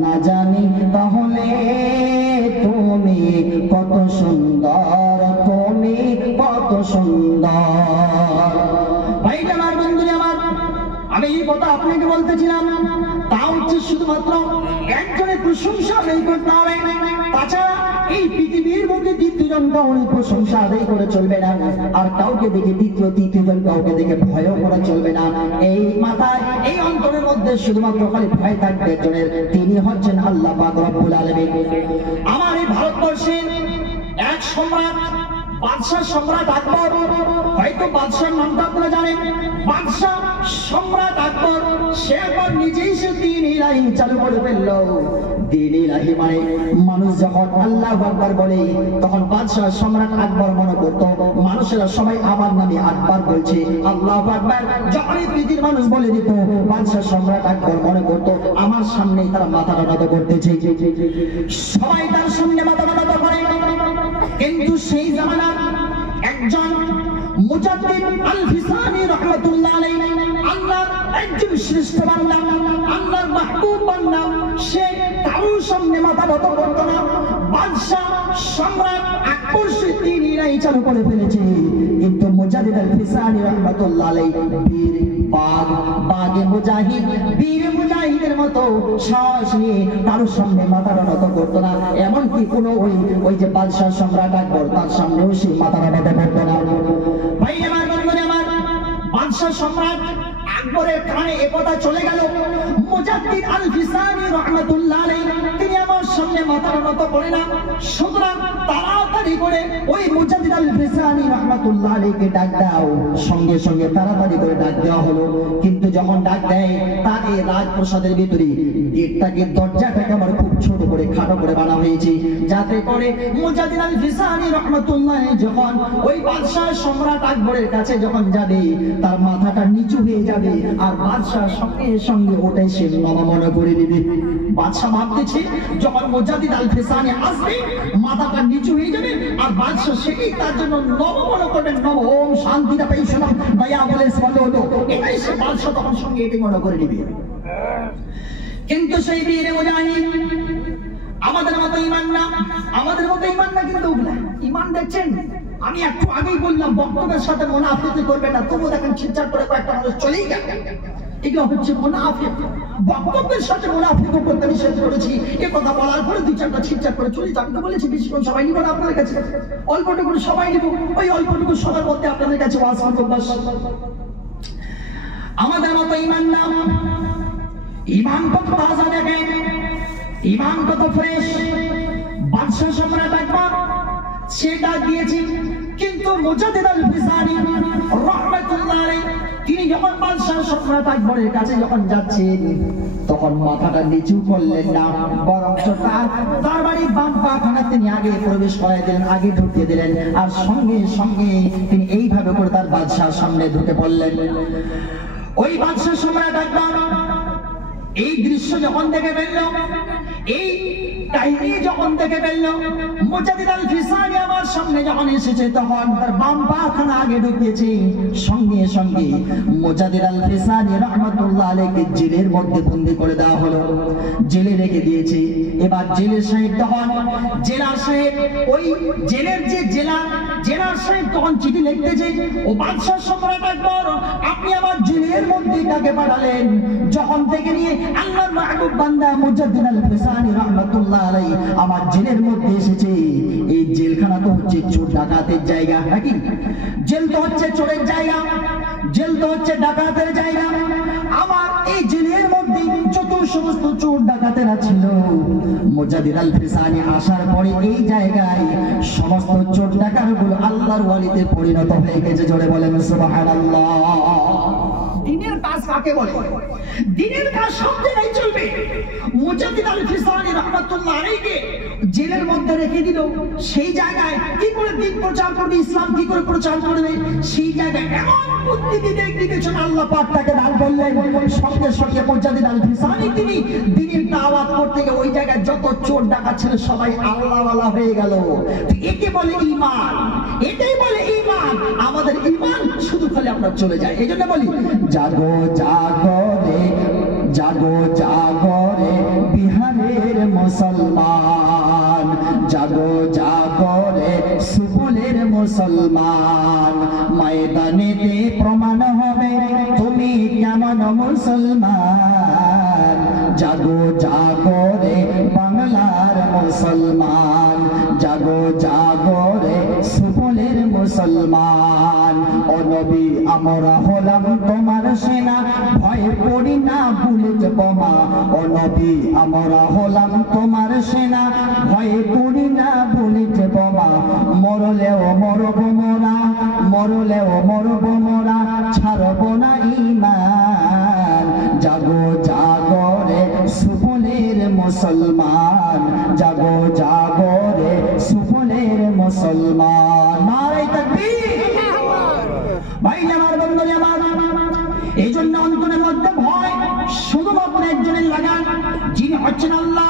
না জানি তাহলে তুমি কত সুন্দর, তুমি কত সুন্দর। ভাই আমার, বন্ধু আমার, আমি এই কথা আপনাকে বলতেছিলাম, তা হচ্ছে শুধুমাত্র একজনের প্রশংসা আদায় করতে হবে, তাছাড়া এই পৃথিবীর মধ্যে দ্বিতীয়জন কাউকে প্রশংসা আদায় করে চলবে না, আর কাউকে দেখে তৃতীয়জন কাউকে দেখে ভয়ও করা চলবে না। এই মাথায় এই অন্তরের মধ্যে শুধুমাত্র খালি ভয় থাকবে একজনের, তিনি হচ্ছেন আল্লাহ পাক রব্বুল আলামিন। আমার এই ভারতবর্ষের এক সম্রাট, বাদশাহ সম্রাট আকবর, হয়তো বাদশার নামটা আপনারা জানেন, বাদশাহ সম্রাট আকবর, সে একবার নিজেই সে দ্বীন ইলাহি চালু করে ফেলল। দ্বীন ইলাহি মানে মানুষ যখন আল্লাহু আকবার বলে, তখন বাদশাহ সম্রাট আকবর মনে করত মানুষেরা সবাই আমার নামে আকবার বলছে, আল্লাহু আকবার যখনই পৃথিবীর মানুষ বলে দিত, বাদশাহ সম্রাট আকবর মনে করত আমার সামনেই তারা মাথা নত করতেছে, সবাই তার সামনে মাথা নত করে। কিন্তু সেই জামানার একজন মুজাদ্দিদ আল ফিসানি রাহমাতুল্লাহ আলাইহি, আল্লাহর একজন শ্রেষ্ঠ বান্দা, আল্লাহর মাহবুব বান্দা, সে কারোর সামনে মাথা নত করত না। বাদশাহ সম্রাট আকবর সে দ্বীন ইলাহি চালু করে ফেলেছে, কিন্তু মুজাদ্দিদ আল ফিসানি রাহমাতুল্লাহ আলাইহি বীর বাগে মুজাহিদ, বীর মুজাহিদের মতো সাহস নিয়ে কারোর সামনে মাথা নত করত না। এমনকি কোনো ওই যে বাদশাহ সম্রাট আকবর, তার সামনেও সে মাথা নত করত না। ভাই আমার, বন্ধুরা আমার, বাদশাহ সম্রাট আকবরের কানে এ কথা চলে গেল, মুজাদ্দিদ আল ফিসানি রাহমাতুল্লাহ আলাইহি তিনি আমার সামনে মাথা নত করে না। সুতরাং তাড়াতাড়ি করে ওই মুজাদ্দিদ আল ফিসানি রাহমাতুল্লাহ আলাইহিকে ডাক দাও। সঙ্গে সঙ্গে তাড়াতাড়ি করে ডাক দেওয়া হলো, কিন্তু যখন ডাক দেয় তার এই রাজপ্রাসাদের ভিতরে গেটটাকে, দরজাটাকে আমার খুব ছোট করে খাটো করে বানা হয়েছে, যাতে করে মুজাদ্দিদ আল ফিসানি রাহমাতুল্লাহ আলাইহি যখন ওই বাদশাহ সম্রাট আকবরের কাছে যখন যাবে, তার মাথাটা নিচু হয়ে যাবে, আর বাদশাহ সঙ্গে সঙ্গে ওটাই সে নমা মনে করে নেবে। বাদশাহ ভাবতেছে যখন মুজাদ্দিদ আল ফিসানি আসবে মাথাটা নিচু হয়ে যাবে, আর বাদশাহ সেটাই তার জন্য নম মনে করবেন, নম ওম শান্তিটা পাই শোনাম দয়া বলে বলে হলো, এটাই সে বাদশাহ তখন সঙ্গে এটাই মনে করে নেবে। কিন্তু সেই বীর মুজাহিদ আমাদের মতো ঈমান না, আমাদের মতো ঈমান না, কিন্তু ঈমান দেখছেন, আমি একটু আগেই বললাম বক্তব্যের সাথে মুনাফিকি করবেন না, তবু দেখেন চিৎকার করে কয়েকটা মানুষ চলেই গেল। এগুলো হচ্ছে মুনাফিক, বক্তব্যের সাথে মুনাফিকি করতে নিষেধ করেছি। এ কথা বলার পরে দুই চারটা চিৎকার করে চলে যান, তো বলেছি বেশিক্ষণ সবাই নিব না আপনাদের কাছে, অল্পটুকু সবাই নিব, ওই অল্পটুকু সবার মধ্যে আপনাদের কাছে ওয়াজ করব বাস। আমাদের মতো ঈমান না, ঈমান কত তাজা দেখেন, ঈমান কত ফ্রেশ। বাদশাহ সম্রাট আকবর সেটা দিয়েছে, কিন্তু মুজাদ্দিদ আল ফিসানি রাহমাতুল্লাহ আলাইহি তিনি যখন বাদশাহ সম্রাট আকবরের কাছে যখন যাচ্ছেন, তখন মাথাটা নিচু করলেন না, বরঞ্চ তার বাড়ির বাম পাখানা তিনি আগে প্রবেশ করাই দিলেন, আগে ঢুকিয়ে দিলেন, আর সঙ্গে সঙ্গে তিনি এইভাবে করে তার বাদশাহ সামনে ঢুকে পড়লেন। ওই বাদশাহ সম্রাট আকবর এই দৃশ্য যখন দেখে ফেলল, এই কাহিনী যখন দেখে ফেলল, মুজাদ্দিদ আল ফিসানি আমার সামনে যখন এসেছে, তখন তার বাম পাখানা আগে ঢুকিয়েছে, সঙ্গে সঙ্গে মুজাদ্দিদ আল ফিসানি রাহমাতুল্লাহ আলাইহি জেলের মধ্যে বন্দী করে দেওয়া হলো, জেলে রেখে দিয়েছে। এবার জেলের সাহেব তখন, জেলার সাহেব, ওই জেলের যে জেলার সাহেব তখন চিঠি লিখতেছে, ও বাদশাহ সম্রাট আকবর, আপনি আমার জেলের মধ্যে কাকে পাঠালেন? যখন থেকে নিয়ে আল্লাহর মাহবুব বান্দা মুজাদ্দিদ আল ফিসানি রাহমাতুল্লাহ রহমাতুল্লাহ আলাইহি আমার জেলের মধ্যে এসেছে। এই জেলখানা তো হচ্ছে চোর ডাকাতের জায়গা নাকি? জেল তো হচ্ছে চোরের জায়গা, জেল তো হচ্ছে ডাকাতের জায়গা। আমার এই জেলের মধ্যে যত সমস্ত চোর ডাকাতেরা ছিল, মুজাদ্দিদ আল ফিসানি আসার পরে এই জায়গায় সমস্ত চোর ডাকাতগুলো আল্লাহর ওয়ালিতে পরিণত হয়ে গেছে। জোরে বলেন সুবহানাল্লাহ। দিনের কাজ কাকে বলে? দিনের কাজ সব জায়গায় চলবে। মুজাদ্দিদ আল ফিসানি রাহমাতুল্লাহ আলাইহি জেলের মধ্যে রেখে দিল, সেই জায়গায় কি করে দিন প্রচার করবে, ইসলাম কি করে প্রচার করবে, সেই জায়গায় এমন বুদ্ধি বিবেচনা আল্লাহ পাক তাকে দান করলেন। সঙ্গে সঙ্গে মুজাদ্দিদ আল ফিসানি তিনি দিনের দাওয়াত করতে গিয়ে ওই জায়গায় যত চোর ডাকাত ছিল সবাই আল্লাহওয়ালা হয়ে গেল। একে বলে ঈমান, এটাই বলে ঈমান। আমাদের ঈমান শুধু খালি আমরা চলে যাই। এই জন্য বলি জাগো জাগো রে, জাগো জাগো রে বিহারের মুসলমান, জাগো জাগো রে সুবলের মুসলমান, ময়দানেতে প্রমাণ হবে তুমি কেমন মুসলমান। জাগো জাগো রে বাংলার মুসলমান, জাগো জাগো রে সুবলের মুসলমান। ও নবী আমরা হলাম তোমার সেনা, ভয় করি না বুলেট বোমা। ও নবী আমরা হলাম তোমার সেনা, ভয় করি না বুলেট বোমা। মরলেও মরব মোরা, মরলেও মরব মোরা, ছাড়ব না ঈমান। জাগো জাগো রে সুবলের মুসলমান, জাগো জাগো রে সুবলের মুসলমান। নারে তাকবীর। ভাই আমার বন্ধুরা আমার, এই জন্য অন্তরের মধ্যে ভয় শুধুমাত্র একজনের লাগান, যিনি হচ্ছেন আল্লাহ।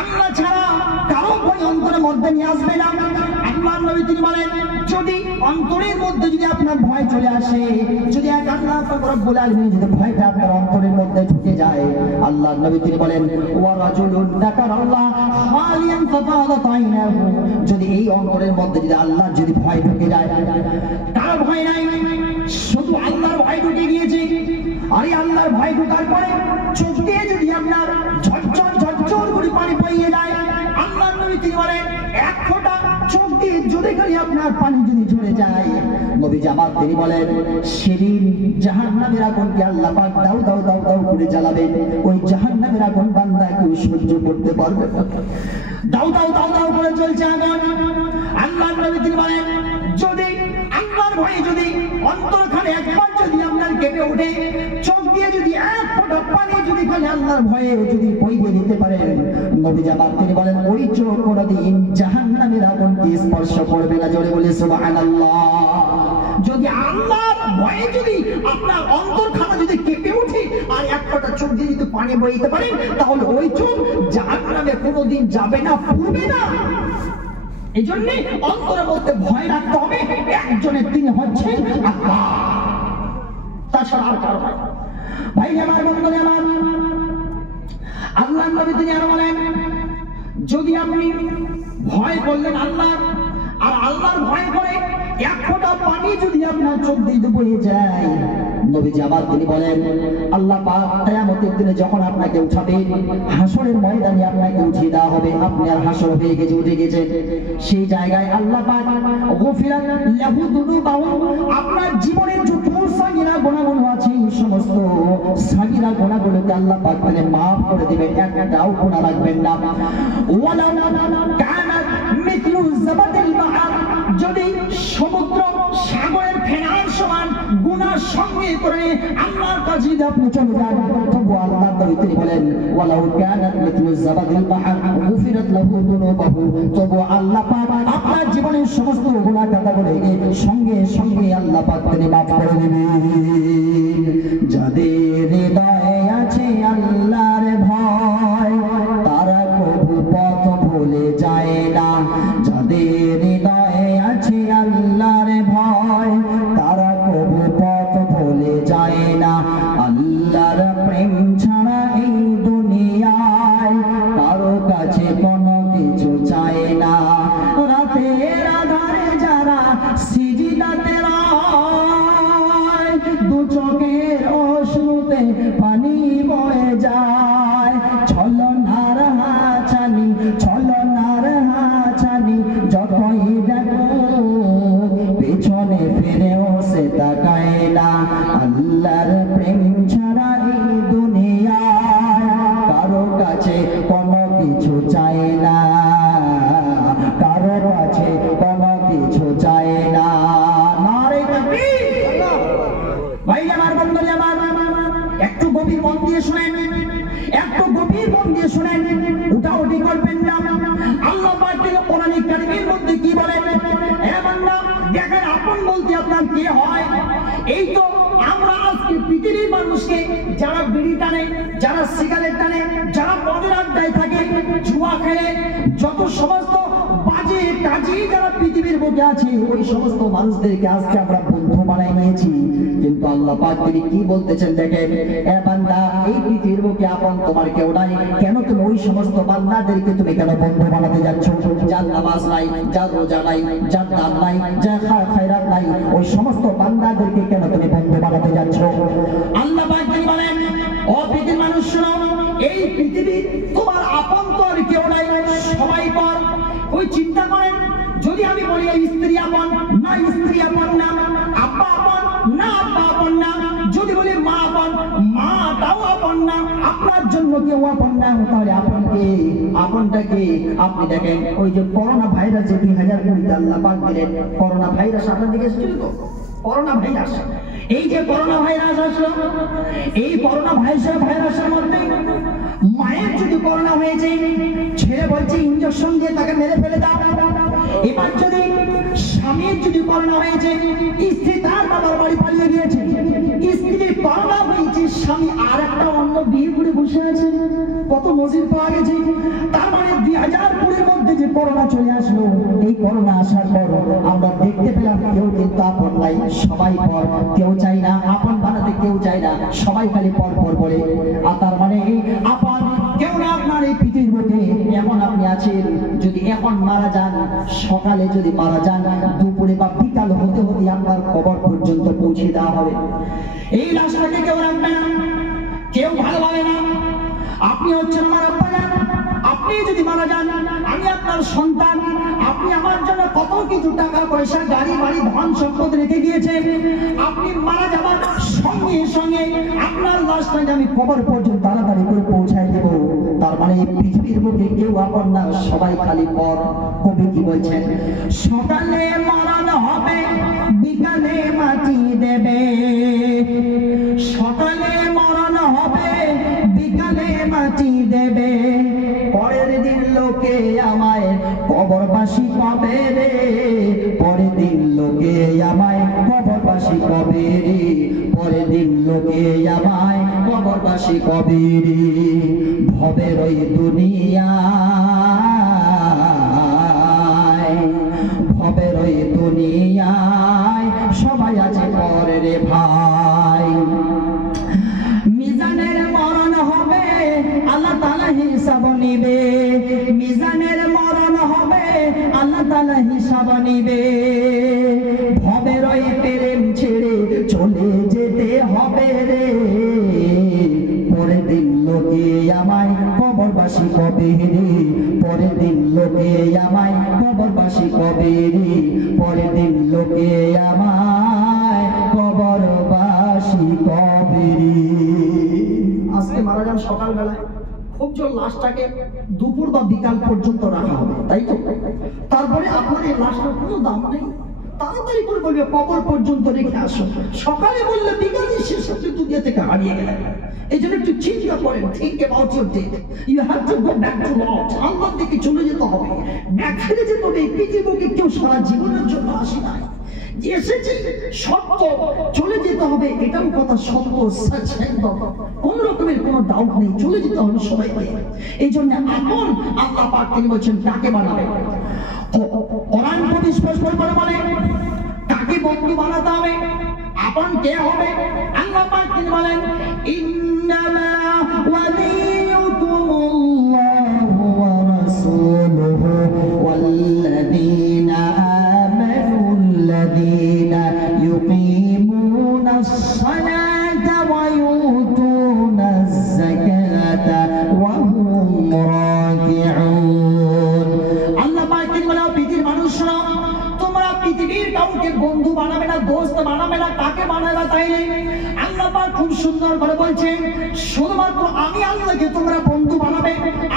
আল্লাহ ছাড়া কারো ভয় অন্তরের মধ্যে নিয়ে আসবে না। আল্লাহর নবী তিনি বলেন, যদি অন্তরের মধ্যে যদি আপনার ভয় চলে আসে, যদি এক আল্লাহ রব্বুল আলামিন যদি ভয়টা আপনার অন্তরের মধ্যে ঢুকে যায়, আল্লাহর নবী তিনি বলেন ওয়া রাজুলুন যাকারাল্লাহ খালিয়ান ফাফাদাত আইনাহু, যদি এই অন্তরের মধ্যে যদি আল্লাহর যদি ভয় ঢুকে যায়, কার ভয় নাই, শুধু আল্লাহর ভয় ঢুকে গিয়েছে। আর এই আল্লাহর ভয় ঢোকার পরে চোখ দিয়ে যদি আপনার ঝরঝর ঝরঝর করে পানি বইয়ে যায়, আল্লাহর নবী তিনি বলেন এক ফোঁটা চোখ দিয়ে যদি খালি আপনার পানি যদি ঝরে যায়, নবীজি আমার তিনি বলেন সেদিন জাহান্নামের আগুনকে আল্লাহ পাক দাও দাও দাও দাও করে জ্বালাবেন। ওই জাহান্নামের আগুন বান্দা কেউ সহ্য করতে পারবে না। দাও দাও দাও দাও করে চলছে আগুন। আল্লাহর নবী তিনি বলেন যদি আল্লাহর ভয়ে যদি অন্তরখানে একবার যদি আপনার কেঁপে ওঠে, চোখ দিয়ে যদি এক ফোঁটা পানি যদি খালি আল্লাহর ভয়ে যদি বইয়ে দিতে পারেন, নবী জামাত তিনি বলেন ওই চোখ কোনদিন জাহান্নামের আগুনকে স্পর্শ করবে না। জোরে বলে সুবহানাল্লাহ। যদি আল্লাহর ভয়ে যদি আপনার অন্তরখানা যদি কেঁপে ওঠে আর এক ফোঁটা চোখ দিয়ে যদি পানি বইতে পারেন, তাহলে ওই চোখ জাহান্নামে কোনোদিন যাবে না, পুড়বে না। এই জন্য অন্তরের মধ্যে ভয় রাখতে হবে একজনের, তিনি হচ্ছেন আল্লাহ, তাছাড়া আর কারো নয়। ভাই আমার বন্ধুরা আমার, আল্লাহর নবী তিনি আরো বলেন যদি আপনি ভয় করলেন আল্লাহ, আর আল্লাহর ভয় করে এক ফোঁটা পানি যদি আপনার চোখ দিয়ে বয়ে যায়, নবীজি আবার তিনি বলেন আল্লাহ পাক কিয়ামতের দিনে যখন আপনাকে উঠাবে, হাসরের ময়দানে আপনাকে উঠিয়ে দেওয়া হবে, আপনি আর হাসর হয়ে গেছে, উঠে গেছেন, সেই জায়গায় আল্লাহ পাক গফিরাত লাহু যুনুবাহু, আপনার জীবনের যত সাগীরা গুনাহগুলো আছে সমস্ত সাগীরা গুনাহগুলোকে আল্লাহ পাক তাহলে maaf করে দিবেন, একটাও গুনাহ রাখবেন না। ওয়ালা কানাত মিথলু যাবাতিল বাহর, যদি সমুদ্র সাগরের ফেনার সমান গুনাহ সঙ্গে করে আল্লাহর কাছে যদি আপনি চলে যান, তবু আল্লাহর নবী তিনি বলেন ওয়ালাউ কানাত মিথলু যাবাতিল বাহর গুফিরাত লাহু যুনুবাহু, তবু আল্লাহ পাক আপনার জীবনের সমস্ত গুনাহ কাটাগুলোকে সঙ্গে সঙ্গে আল্লাহ পাক তিনি maaf করে দিবেন। যাদের হৃদয়ে আছে আল্লাহর ভয়, তারা কবু পথ ভুলে যায় না। যাদের হৃদয়ে আছে আল্লাহর ভয়, তারা কবু পথ ভুলে যায় না। আল্লাহর প্রেম ছাড়া এই দুনিয়ায় কারো কাছে কোনো কিছু চায় না। রাতের আধারে যারা সিজদাতে রয়, দু চোখের অশ্রুতে ফিরেও সে তাকায় না। আল্লাহর প্রেম ছাড়া এই দুনিয়া কারো কাছে কোনো কিছু চায় না, কারো কাছে কোনো কিছু চায় না। নারে তাকবীর! ভাই আমার, বন্ধুরা আমার, একটু গভীর মন দিয়ে শুনেন, একটু গভীর মন দিয়ে শুনেন, উঠাউঠি করবেন না। আল্লাহ পাক কোরআন কারীমের মধ্যে কি বলেন? এ বান্দা, দেখেন আপন বলতে আপনার কে হয়? এই তো আমরা আজকে পৃথিবীর মানুষকে যারা বিড়ি টানে, যারা সিগারেট টানে, যারা মদের আড্ডায় থাকে, জুয়া খেলে, যত সমস্ত বাজে কাজে যারা পৃথিবীর মধ্যে আছে, ওই সমস্ত মানুষদেরকে আজকে আমরা বন্ধু বানাই নিয়েছি। কিন্তু আল্লাহ পাক তিনি কি বলতেছেন দেখেন, এ বান্দা, এই পৃথিবীর বুকে আপন তোমার কেউ নাই, কেন তুমি ওই সমস্ত বান্দাদেরকে তুমি কেন বন্ধু বানাতে যাচ্ছ? যার নামাজ নাই, যার রোজা নাই, যার দান নাই, যার খায়রাত নাই, ওই সমস্ত বান্দাদেরকে কেন তুমি বন্ধু বানাতে যাচ্ছ? আল্লাহ পাক তিনি বলেন, ও পৃথিবীর মানুষ শোনো, এই পৃথিবী তোমার আপন তো আর কেউ নাই, সবাই পর। ওই চিন্তা করেন, যদি আমি বলি এই স্ত্রী আপন না, স্ত্রী আপন না, আব্বা আপন না, আব্বা আপন না, যদি বলি মা আপন, মাটাও আপন না, আপনার জন্য কেউ আপন না, তাহলে আপন কে? আপনটা কে? আপনি দেখেন, ওই যে করোনা ভাইরাস যে 2020 আল্লাহ পাক দিলেন, করোনা ভাইরাস আপনার দিকে এসেছিল তো? করোনা ভাইরাস, এই যে করোনা ভাইরাস আসলো, এই করোনা ভাইরাসের মধ্যে মায়ের যদি করোনা হয়েছে, ছেলে বলছে ইনজেকশন দিয়ে তাকে মেরে ফেলে দাও। এবার যদি স্বামীর যদি করোনা হয়েছে, স্ত্রী তার বাবার বাড়ি পালিয়ে গিয়েছে, স্ত্রীর করোনা হয়েছে, স্বামী আর একটা অন্য বিয়ে করে বসে আছে, কত নজির পাওয়া গেছে। তার মানে 2020 মধ্যে যে করোনা চলে আসলো, এই করোনা আসার পর আমরা দেখতে পেলাম কেউ কিন্তু আপন নাই, সবাই পর। কেউ চাই না আপন বানাতে, কেউ চাই না, সবাই খালি পর পর বলে। আর তার মানে আপন কেউ না আপনার এই পৃথিবীর মধ্যে। এখন আপনি আছেন, যদি এখন মারা যান, সকালে যদি মারা যান, দুপুরে বা বিকাল হতে হতে আপনার কবর পর্যন্ত পৌঁছে দেওয়া হবে। এই লাশটাকে কেউ রাখবে না, কেউ ভালোভাবে না। আপনি হচ্ছেন আমার আব্বা যান, আপনি যদি মারা যান, আমি আপনার সন্তান, আপনি আমার জন্য কত কিছু টাকা পয়সা, গাড়ি বাড়ি, ধন সম্পদ রেখে গিয়েছেন। আপনি মারা যাবার সঙ্গে সঙ্গে আপনার লাশটাকে আমি কবর পর্যন্ত তাড়াতাড়ি করে পৌঁছায় দেব। তার মানে এই পৃথিবীর বুকে কেউ আপন না, সবাই খালি পর। কবি কি বলছেন? সকালে মরণ হবে, বিকালে মাটি দেবে, সকালে মরণ হবে, বিকালে মাটি দেবে, পরের দিন লোকে আমায় কবরবাসী কবে রে, পরের দিন লোকে আমায় কবরবাসী কবে রে, পরের দিন লোকে আমায় কবরবাসী কবে রে। ভবের ওই দুনিয়ায়, ভবের ওই দুনিয়ায় সবাই আছে পরে রে ভাই। মিজানের মরণ হবে, আল্লাহ তাআলা হিসাব নিবে, মিজানের মরণ হবে, আল্লাহ তাআলা হিসাব নিবে। ভবের ওই প্রেম ছেড়ে চলে যেতে হবে রে, পরের দিন লোকে আমায় কবরবাসী কবে রে, পরের দিন লোকে আমায় কবরবাসী কবে রে, পরের দিন লোকে আমায় কবরবাসী কবে রে। আজকে মারা যান সকালবেলায়, খুব জোর লাশটাকে দুপুর বা বিকাল পর্যন্ত রাখা হবে, তাই তো? তারপরে আপনার এই লাশটার কোনো দাম নেই, তাড়াতাড়ি করে বলবে কবর পর্যন্ত রেখে আসো। সকালে বললে বিকালে শেষ হচ্ছে, দুনিয়া থেকে হারিয়ে গেলেন। এই জন্য একটু চিন্তা করেন, think about your death. You have to go back to Lord. আল্লাহর দিকে চলে যেতে হবে, ব্যাক ফিরে যেতে হবে। এই পৃথিবীকে কেউ সারা জীবনের জন্য আসে নাই, এসেছে সত্য, চলে যেতে হবে, এটাও কথা সত্য, কোন রকমের কোনো ডাউট নেই, চলে যেতে হবে সবাইকে। এই জন্য আপন আল্লাহ পাক তিনি বলছেন কাকে বানাবে। কোরআন খুব স্পষ্ট করে বলে কাকে বন্ধু বানাতে হবে, আপন কে হবে। আল্লাহ পাক তিনি বলেন ইন্নামা ওয়ালিয়ুকুমুল্লাহু ওয়া রাসূলুহু ওয়াল্লাযীনা الذين يقيمون الصلاة ويؤتون الزكاة وهم راكعون। আল্লাহ পাক বলে পৃথিবীর মানুষরা, তোমরা পৃথিবী পৃথিবীর কাউকে বন্ধু বানাবে না, দোস্ত বানাবে না, কাকে বানাবে তাই নেই। আল্লাহ পাক খুব সুন্দর করে বলছেন, শুধুমাত্র আমি আল্লাহকে তোমরা বন্ধু বানাবে,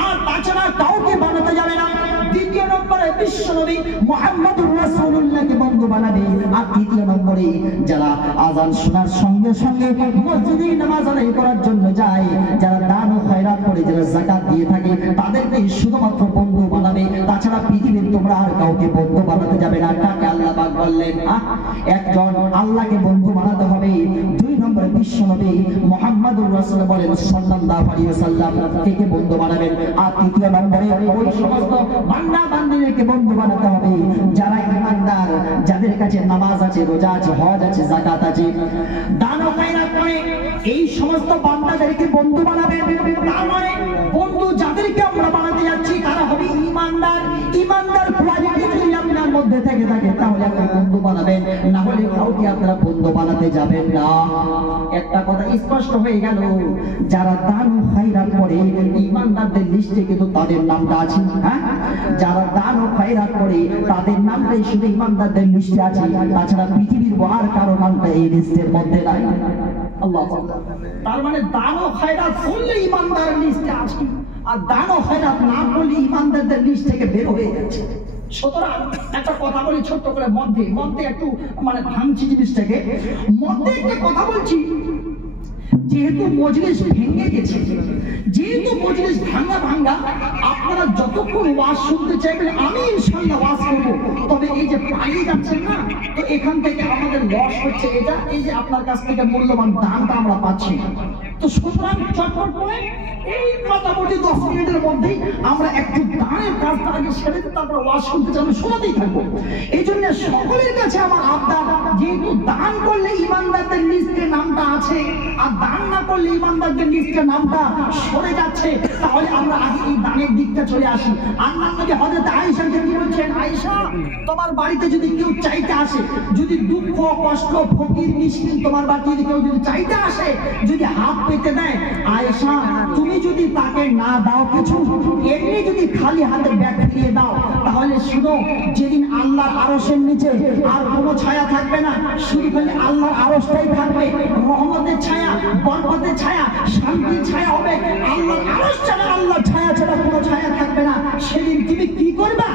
আর তাছাড়া কাউকে বানাতে যাবে না। দ্বিতীয় নম্বরে বিশ্বনবী মুহাম্মদুর রাসূলুল্লাহকে বন্ধু বানাবে। আর তৃতীয় নম্বরে যারা আযান শোনার সঙ্গে সঙ্গে মসজিদে নামাজ আদায় করার জন্য যায়, যারা দান ও খয়রাত করে, যারা যাকাত দিয়ে থাকে, তাদেরকে শুধুমাত্র বন্ধু বানাবে। তাছাড়া পৃথিবীর তোমরা আর কাউকে বন্ধু বানাতে যাবে না। কাকে আল্লাহ পাক বললেন? একজন আল্লাহকে বন্ধু বানাতে হবে। দুই নম্বরে বিশ্বনবী মুহাম্মদুর রাসূল বলেন সাল্লাল্লাহু আলাইহি ওয়াসাল্লাম কে বন্ধু বানাবেন। আর তৃতীয় নম্বরে ওই সমস্ত বান্দা বান্দীদেরকে বন্ধু বানাতে হবে যারা ঈমানদার, যাদের কাছে নামাজ আছে, রোজা আছে, হজ আছে, যাকাত আছে, দান ও খয়রাত করে, এই সমস্ত বান্দাদেরকে বন্ধু বানাবেন। তার মানে বন্ধু যাদেরকে আমরা বানাতে যাচ্ছি তারা হবে ঈমানদার। ঈমানদার কোয়ালিটি যদি আপনার মধ্যে থেকে থাকে তাহলে আপনি বন্ধু বানাবেন, না হলে কাউকে আপনারা বন্ধু বানাতে যাবেন না। একটা কথা স্পষ্ট হয়ে গেল, যারা দান ও খয়রাত করে ঈমানদারদের লিস্টে কিন্তু তাদের নামটা আছে। হ্যাঁ, যারা দান ও খয়রাত করে তাদের নামটাই শুধু ঈমানদারদের লিস্টে আছে, তাছাড়া পৃথিবীর আর কারো নামটা এই লিস্টের মধ্যে নাই। আল্লাহ, তার মানে দান ও খয়রাত করলে ঈমানদার লিস্টে আছে, আর দান ও খয়রাত না করলে ঈমানদারদের লিস্ট থেকে বের হয়ে যাচ্ছে। সুতরাং একটা কথা বলি ছোট্ট করে, মধ্যে একটু মানে ভাঙছি জিনিসটাকে। মধ্যে একটা কথা বলছি, যেহেতু মজলিস ভেঙে গেছে, যেহেতু মজলিস ভাঙ্গা, আপনারা যতক্ষণ ওয়াজ শুনতে চাইবেন আমি ইনশাআল্লাহ ওয়াজ করব। তবে এই যে পালিয়ে যাচ্ছেন না, তো এখান থেকে আমাদের লস হচ্ছে এটা, এই যে আপনার কাছ থেকে মূল্যবান দানটা আমরা পাচ্ছি না। তো সুতরাং চটপট করে এই মোটামুটি 10 মিনিটের মধ্যেই আমরা একটু দানের কাজটা আগে সেরে দিই, তারপর ওয়াজ শুনতে চাই, আমরা শোনাতেই থাকবো। এই জন্য সকলের কাছে আমার আবদার, যেহেতু দান করলে ঈমানদারদের লিস্টে নামটা আছে, আর দান না করলে ঈমানদারদের লিস্টে নামটা সরে যাচ্ছে, তাহলে আমরা আগে এই দানের দিকটা চলে আসি। আল্লাহ নবী হযরত আয়েশাকে কি বলছেন? আয়েশা, তোমার বাড়িতে যদি কেউ চাইতে আসে, যদি দুঃখ কষ্ট ফকির মিসকিন তোমার বাড়িতে কেউ যদি চাইতে আসে, যদি হাত পেতে দেয়, আয়েশা তুমি যদি তাকে না দাও কিছু, এমনি যদি খালি হাতে ব্যাগ ফিরিয়ে দাও, তাহলে শুনো, যেদিন আল্লাহর আরশের নিচে আর কোনো ছায়া থাকবে না, শুধু খালি আল্লাহর আরশটাই থাকবে, রহমতের ছায়া, বরকতের ছায়া, শান্তির ছায়া হবে। আল্লাহর আরশ ছাড়া, আল্লাহর ছায়া ছাড়া কোনো ছায়া থাকবে না। সেদিন তুমি কি করবা?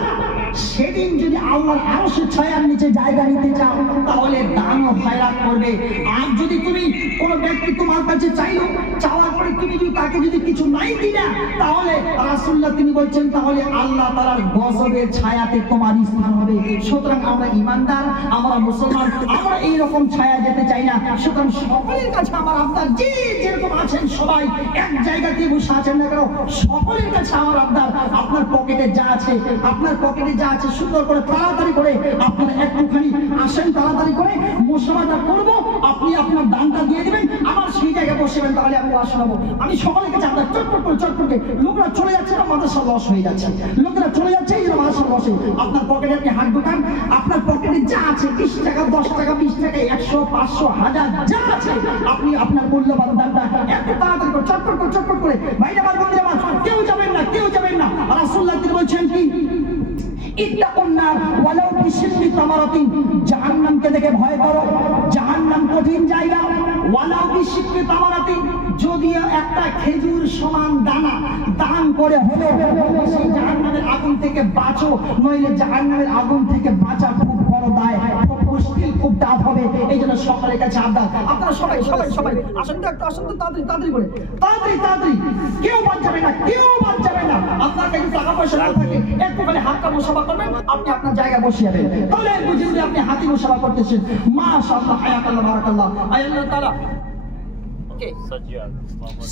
সেদিন যদি আল্লাহর আরশের ছায়ার নিচে জায়গা নিতে চাও, তাহলে দান ও খয়রাত করবে। আর যদি তুমি কোনো ব্যক্তি তোমার কাছে চাইলো, চাওয়ার পরে তুমি যদি তাকে যদি কিছু নাই দিলা, তাহলে রাসূলুল্লাহ তিনি বলছেন তাহলে আল্লাহ তাআলার গজবের ছায়াতে তোমার স্থান হবে। সুতরাং আমরা ঈমানদার, আমরা মুসলমান, আমরা এই রকম ছায়া যেতে চাই না। সুতরাং সকলের কাছে আমার আবদার, যে যেরকম আছেন সবাই এক জায়গাতে বসে আছেন না কেন, সকলের কাছে আমার আবদার, আপনার পকেটে যা আছে, আপনার পকেটে যা আছে সুন্দর করে তাড়াতাড়ি করে আপনারা একটুখানি আসেন, তাড়াতাড়ি করে মুসলমানটা করবো, আপনি আপনার দানটা দিয়ে দিবেন, আমার সেই জায়গায় বসবেন, তাহলে আমি ওয়াজ শোনাবো। আমি সকলের কাছে আমরা চটপট করে লোকরা চলে যাচ্ছে না, মাদ্রাসা লস হয়ে যাচ্ছে, লোকেরা চলে যাচ্ছে, এই মাদ্রাসা লসে। আপনার পকেটে আপনি হাত ঢোকান, আপনার পকেটে যা আছে 20 টাকা 10 টাকা 20 টাকা 100 500 1000 যা আছে, আপনি আপনার মূল্যবান দানটা একটু তাড়াতাড়ি করে চটপট করে ভাইরা আমার বন্ধুরা আমার কেউ যাবেন না। রাসূলুল্লাহ তিনি বলছেন কি, ইত্তাকুন্নার ওয়ালাউ বিশিক্কি তামারাতিন, জাহান্নামকে দেখে ভয় করো, জাহান্নাম কঠিন জায়গা। ওয়ালাউ বিশিক্কি তামারাতিন, যদিও একটা খেজুর সমান দানা দান করে হলো সেই জাহান্নামের আগুন থেকে বাঁচো, নইলে জাহান্নামের আগুন থেকে বাঁচা খুব বড় দায়, খুব মুশকিল, খুব টাফ হবে। এই জন্য সকলের কাছে আবদার, আপনারা সবাই আসেন তো, একটু আসেন তো, তাড়াতাড়ি করে, তাড়াতাড়ি, কেউ বাদ যাবে না। আপনার কাছে টাকা পয়সা না থাকে, একটুখানি হাতটা মুসাফা করবেন, আপনি আপনার জায়গায় বসে যাবেন, তাহলে বুঝে বুঝে আপনি হাতি মুসাফা করতেছেন। মাশাআল্লাহ, হায়াকাল্লাহ, বারাকাল্লাহ। আল্লাহ তাআলা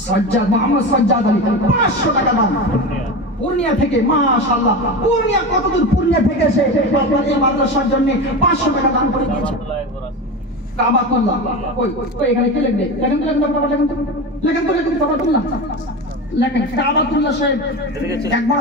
সাজ্জাদ মোহাম্মদ সাজ্জাদ আলী 500 টাকা দান পূর্ণিয়া থেকে। মাশাআল্লাহ, পূর্ণিয়া কত দূর? পূর্ণিয়া থেকে এসে আপনার এই মাদ্রাসার জন্য 500 টাকা দান করে দিয়েছে। কাবাতুল্লাহ কই এখানে কি লিখবে? লেখেন কাবাতুল্লাহ সাহেব একবার